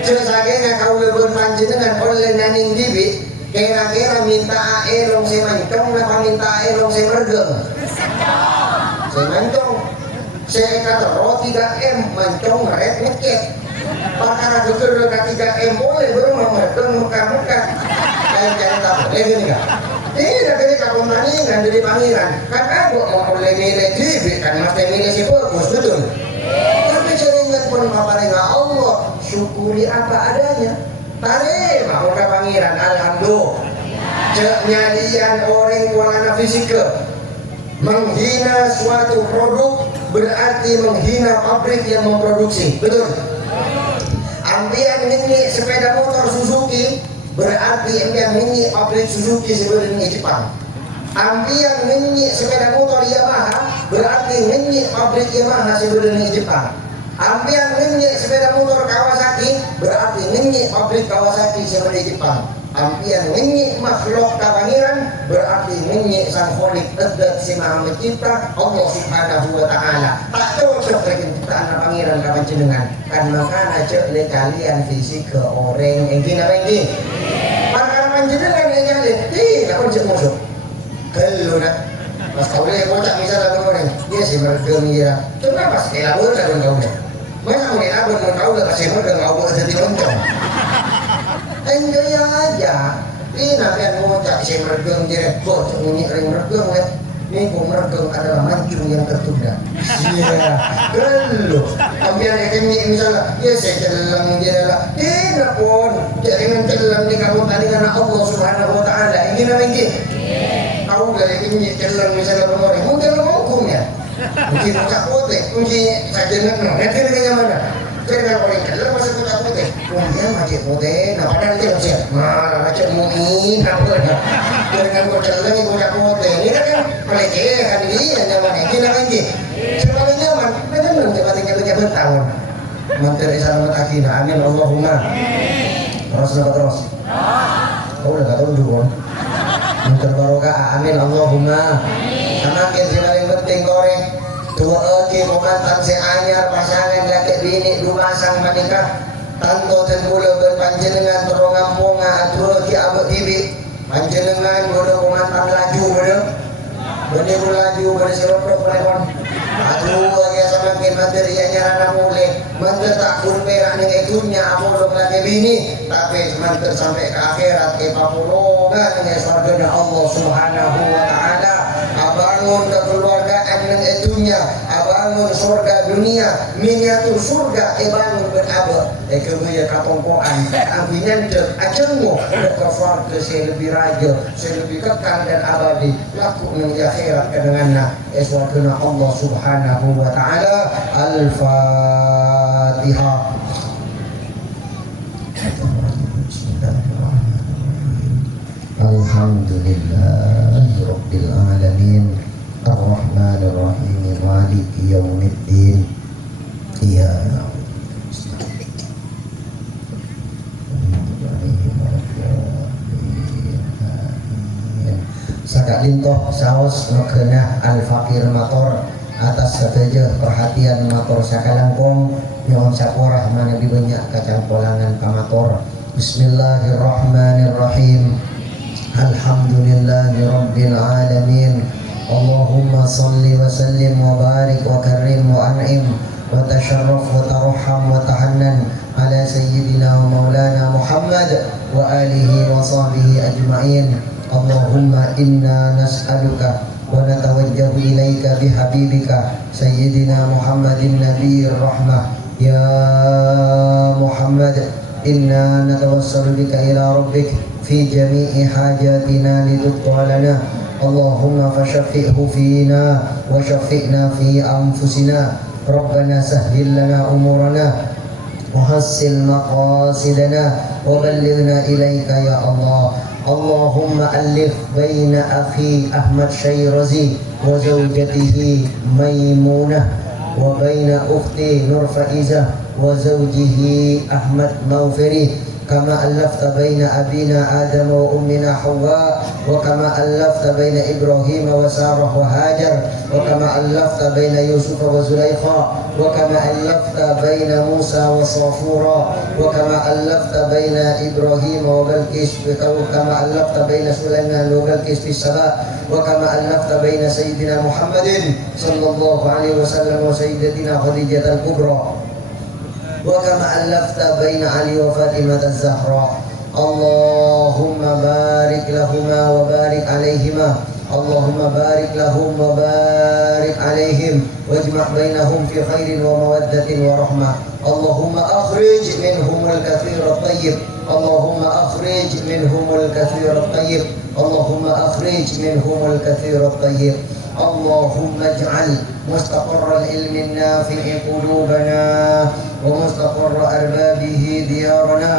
Sesagenya kau lebur panjenengan oleh naning bibi, kira-kira minta aerong si mancong, napa minta aerong si mergeng? Si mancong, si kata roti 3M, mancong red ngeket. Perkara geger ketiga boleh baru memerkan muka-muka. Kayak cari tak boleh gini kan? Tidak dari kampung Maningan dari Pangeran. Kan aku mau boleh milih TV kan mas milih si fokus betul. Tapi jaringan pun paparinga Allah syukuri apa adanya. Tarik mau ke Pangeran alhamdulillah. Nyadian orang warna fisika menghina suatu produk berarti menghina pabrik yang memproduksi betul. Ambian ini sepeda motor Suzuki berarti ambian ini pabrik Suzuki sebenarnya Jepang. Ambian ini sepeda motor Yamaha berarti ini pabrik Yamaha sebenarnya Jepang. Ambian ini sepeda motor Kawasaki berarti ini pabrik Kawasaki sebenarnya Jepang. Ampian ngenyi makhluk kapangiran berarti ngenyi sang kholik tedet si maha mencipta Allah subhanahu wa ta'ala tak cocok lagi ciptaan pangeran kapan jenengan kan makanya cek le kalian fisik ke orang yang gini makanya panjenengan yang nyalin tidak pun cek musuh kalau nak pas kau lihat kocak misalnya orang dia sih bergembira cuma pas kelabur dan kau lihat masa mau kelabur dan kau lihat kasih mereka kau boleh jadi loncong enjoy aja. Ini nabian ngocak si mergeng direk bos bunyi ring mergeng lihat. Ini mergeng adalah mancung yang tertunda. Iya, gelo. Ambian ekemi misalnya, ya saya celang dia adalah tidak pun jangan celang di kamu tadi karena Allah Subhanahu Wa Taala. Ini namanya tahu dari ini celang misalnya orang mungkin hukumnya. Mungkin ngocak putih, mungkin saja nggak. Nanti dengan mana? Kena orang kelam masa kuda putih, kemudian macet putih, nah padahal dia macet, malah macet muin, apa dah? Dengan kuda kelam ini kuda putih, ini kan pelecehan ini yang zaman ini namanya. Sepaling nyaman, memang belum cepat tinggal 3 tahun. Menteri selamat akhirnya, amin Allahumma. Terus dapat terus. Kau udah kata dulu kan? Menteri barokah, amin Allahumma. Semakin paling penting korek. Dua lagi pemantan si anyar pasangan laki bini dua pasang menikah tanto dan mula berpanjenengan terongampunga dua lagi abad tibi panjenengan bodoh pemantan laju bodoh benih laju bodoh siropok pelepon aduh lagi semakin materi anyar anak mulai manter tak kurperak nih itunya bodoh laki bini tapi manter sampai ke akhirat ke papulungan dengan surga Allah Subhanahu Wa Ta'ala abangun kekeluargaan dengan itunya abangun surga dunia miniatur surga bangun berabad kemudian katongkoan ambinya ajarmu ke surga saya lebih raja saya lebih kekal dan abadi laku menjadi akhirat kedengannya surga Allah Subhanahu Wa Ta'ala Al-Fatihah. Alhamdulillahi Rabbil Alamin Ar-Rahmanir Rahim Maliki Yawmiddin Iyana Sakat lintoh saos nukena Al-Fakir Mator atas sateja perhatian mator sakalangkong nyon saporah mana banyak kacang polangan pamator. Bismillahirrahmanirrahim. Alhamdulillahi Rabbil Alamin. Allahumma salli wa sallim wa barik wa karim wa an'im wa tasharraf wa tarham wa tahannan ala sayyidina wa maulana Muhammad wa alihi wa sahbihi ajma'in. Allahumma inna nas'aluka wa natawajjahu ilaika bihabibika sayyidina Muhammadin nabiyir rahmah. Ya Muhammad inna natawassalu bika ila rabbik في جميع حاجاتنا لتقضى لنا اللهم فشفئه فينا وشفئنا في أنفسنا ربنا سهل لنا أمورنا وحسن مقاصدنا وبلغنا إليك يا الله اللهم ألف بين أخي أحمد شيرزي وزوجته ميمونة وبين أختي نور فائزة وزوجه أحمد موفري كما ألفت بين أبينا آدم وأمنا حواء وكما ألفت بين إبراهيم وسارة وهاجر وكما ألفت بين يوسف وزليخا وكما ألفت بين موسى وصافورا وكما ألفت بين إبراهيم وبلقيس وكما ألفت بين سليمان وبلقيس في السماء وكما ألفت بين سيدنا محمد صلى الله عليه وسلم وسيدتنا خديجة الكبرى وكما ألفت بين علي وفاطمة الزهراء. اللهم بارك لهما وبارك عليهما، اللهم بارك لهم وبارك عليهم، واجمع بينهم في خير ومودة ورحمة. اللهم أخرج منهم الكثير الطيب، اللهم أخرج منهم الكثير الطيب، اللهم أخرج منهم الكثير الطيب. اللهم اجعل مستقر العلم النافع قلوبنا ومستقر أربابه ديارنا.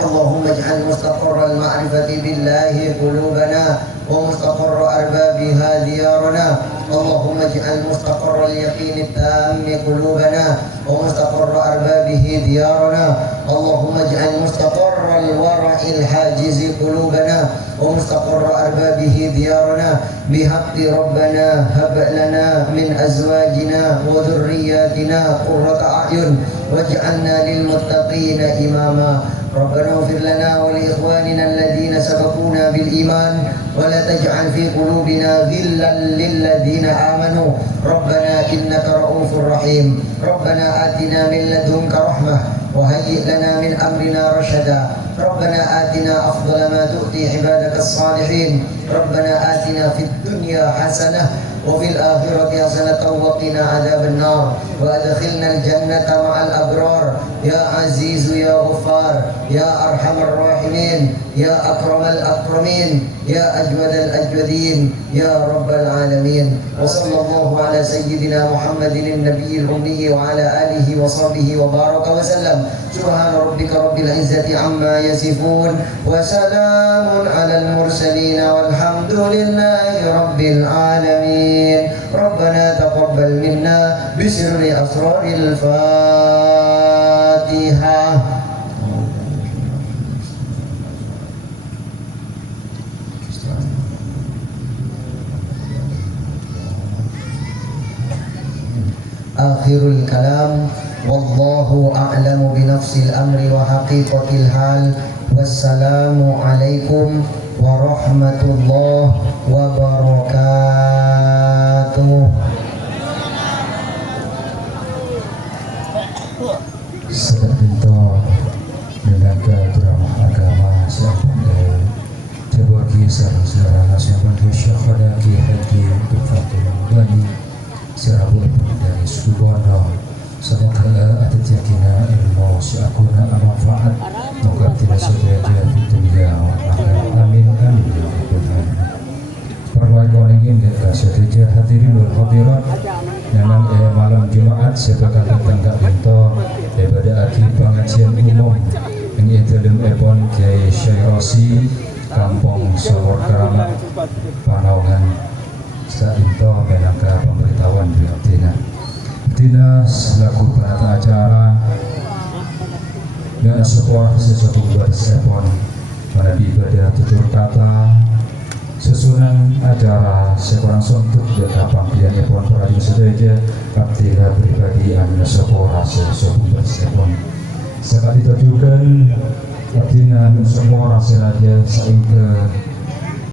اللهم اجعل مستقر المعرفة بالله قلوبنا ومستقر أربابها ديارنا. اللهم اجعل مستقر اليقين التام قلوبنا ومستقر أربابه ديارنا. اللهم اجعل مستقر الورع الحاجز قلوبنا ومستقر أربابه ديارنا. بحق ربنا هب لنا من أزواجنا وذرياتنا قرة أعين واجعلنا للمتقين إماما. ربنا اغفر لنا ولإخواننا الذين سبقونا بالإيمان ولا تجعل في قلوبنا غلا للذين آمنوا ربنا إنك رؤوف رحيم. ربنا آتنا من لدنك رحمة وهيئ لنا من أمرنا رشدا. ربنا آتنا أفضل ما تؤتي عبادك الصالحين. ربنا آتنا في الدنيا حسنة وفي الآخرة حسنة وقنا عذاب النار وأدخلنا الجنة مع الأبرار يا عزيز يا غفار يا أرحم الراحمين يا أكرم الأكرمين يا أجود الأجودين يا رب العالمين. وصلى الله على سيدنا محمد النبي الأمي وعلى آله وصحبه وبارك وسلم. سبحان ربك رب العزة عما يصفون وسلام على المرسلين والحمد لله رب العالمين. ربنا تقبل منا بسر أسرار الفاتحة. آخر الكلام والله أعلم بنفس الأمر وحقيقة الحال. والسلام عليكم ورحمة الله وbarakatuh. Sedang pintu menjaga drama agama siapa deh terbagi secara nasional Syekh Hadaki Haji Fatul Bani serabut dari Subono. Semoga atas yakinah ilmu syakuna manfaat moga tidak saja di dunia akhirat. Amin amin ya rabbal alamin. Perwakilan ini saja hadirin wal hadirat memang malam Jumat sebagai tangga pintu daripada akhir pengajian umum yang dalam epon Kiai Syairasi Kampung Sawar Keramat Panaugan Sainto menangka pemberitahuan beliau Tina selaku penata acara dan sebuah sesuatu bersepon pada ibadah tutur kata susunan acara seorang sontuk dekat panggilan epon peradi sedaja kaptira pribadi amina sebuah sesuatu bersepon sekali ditujukan kaptina semua rasa raja sehingga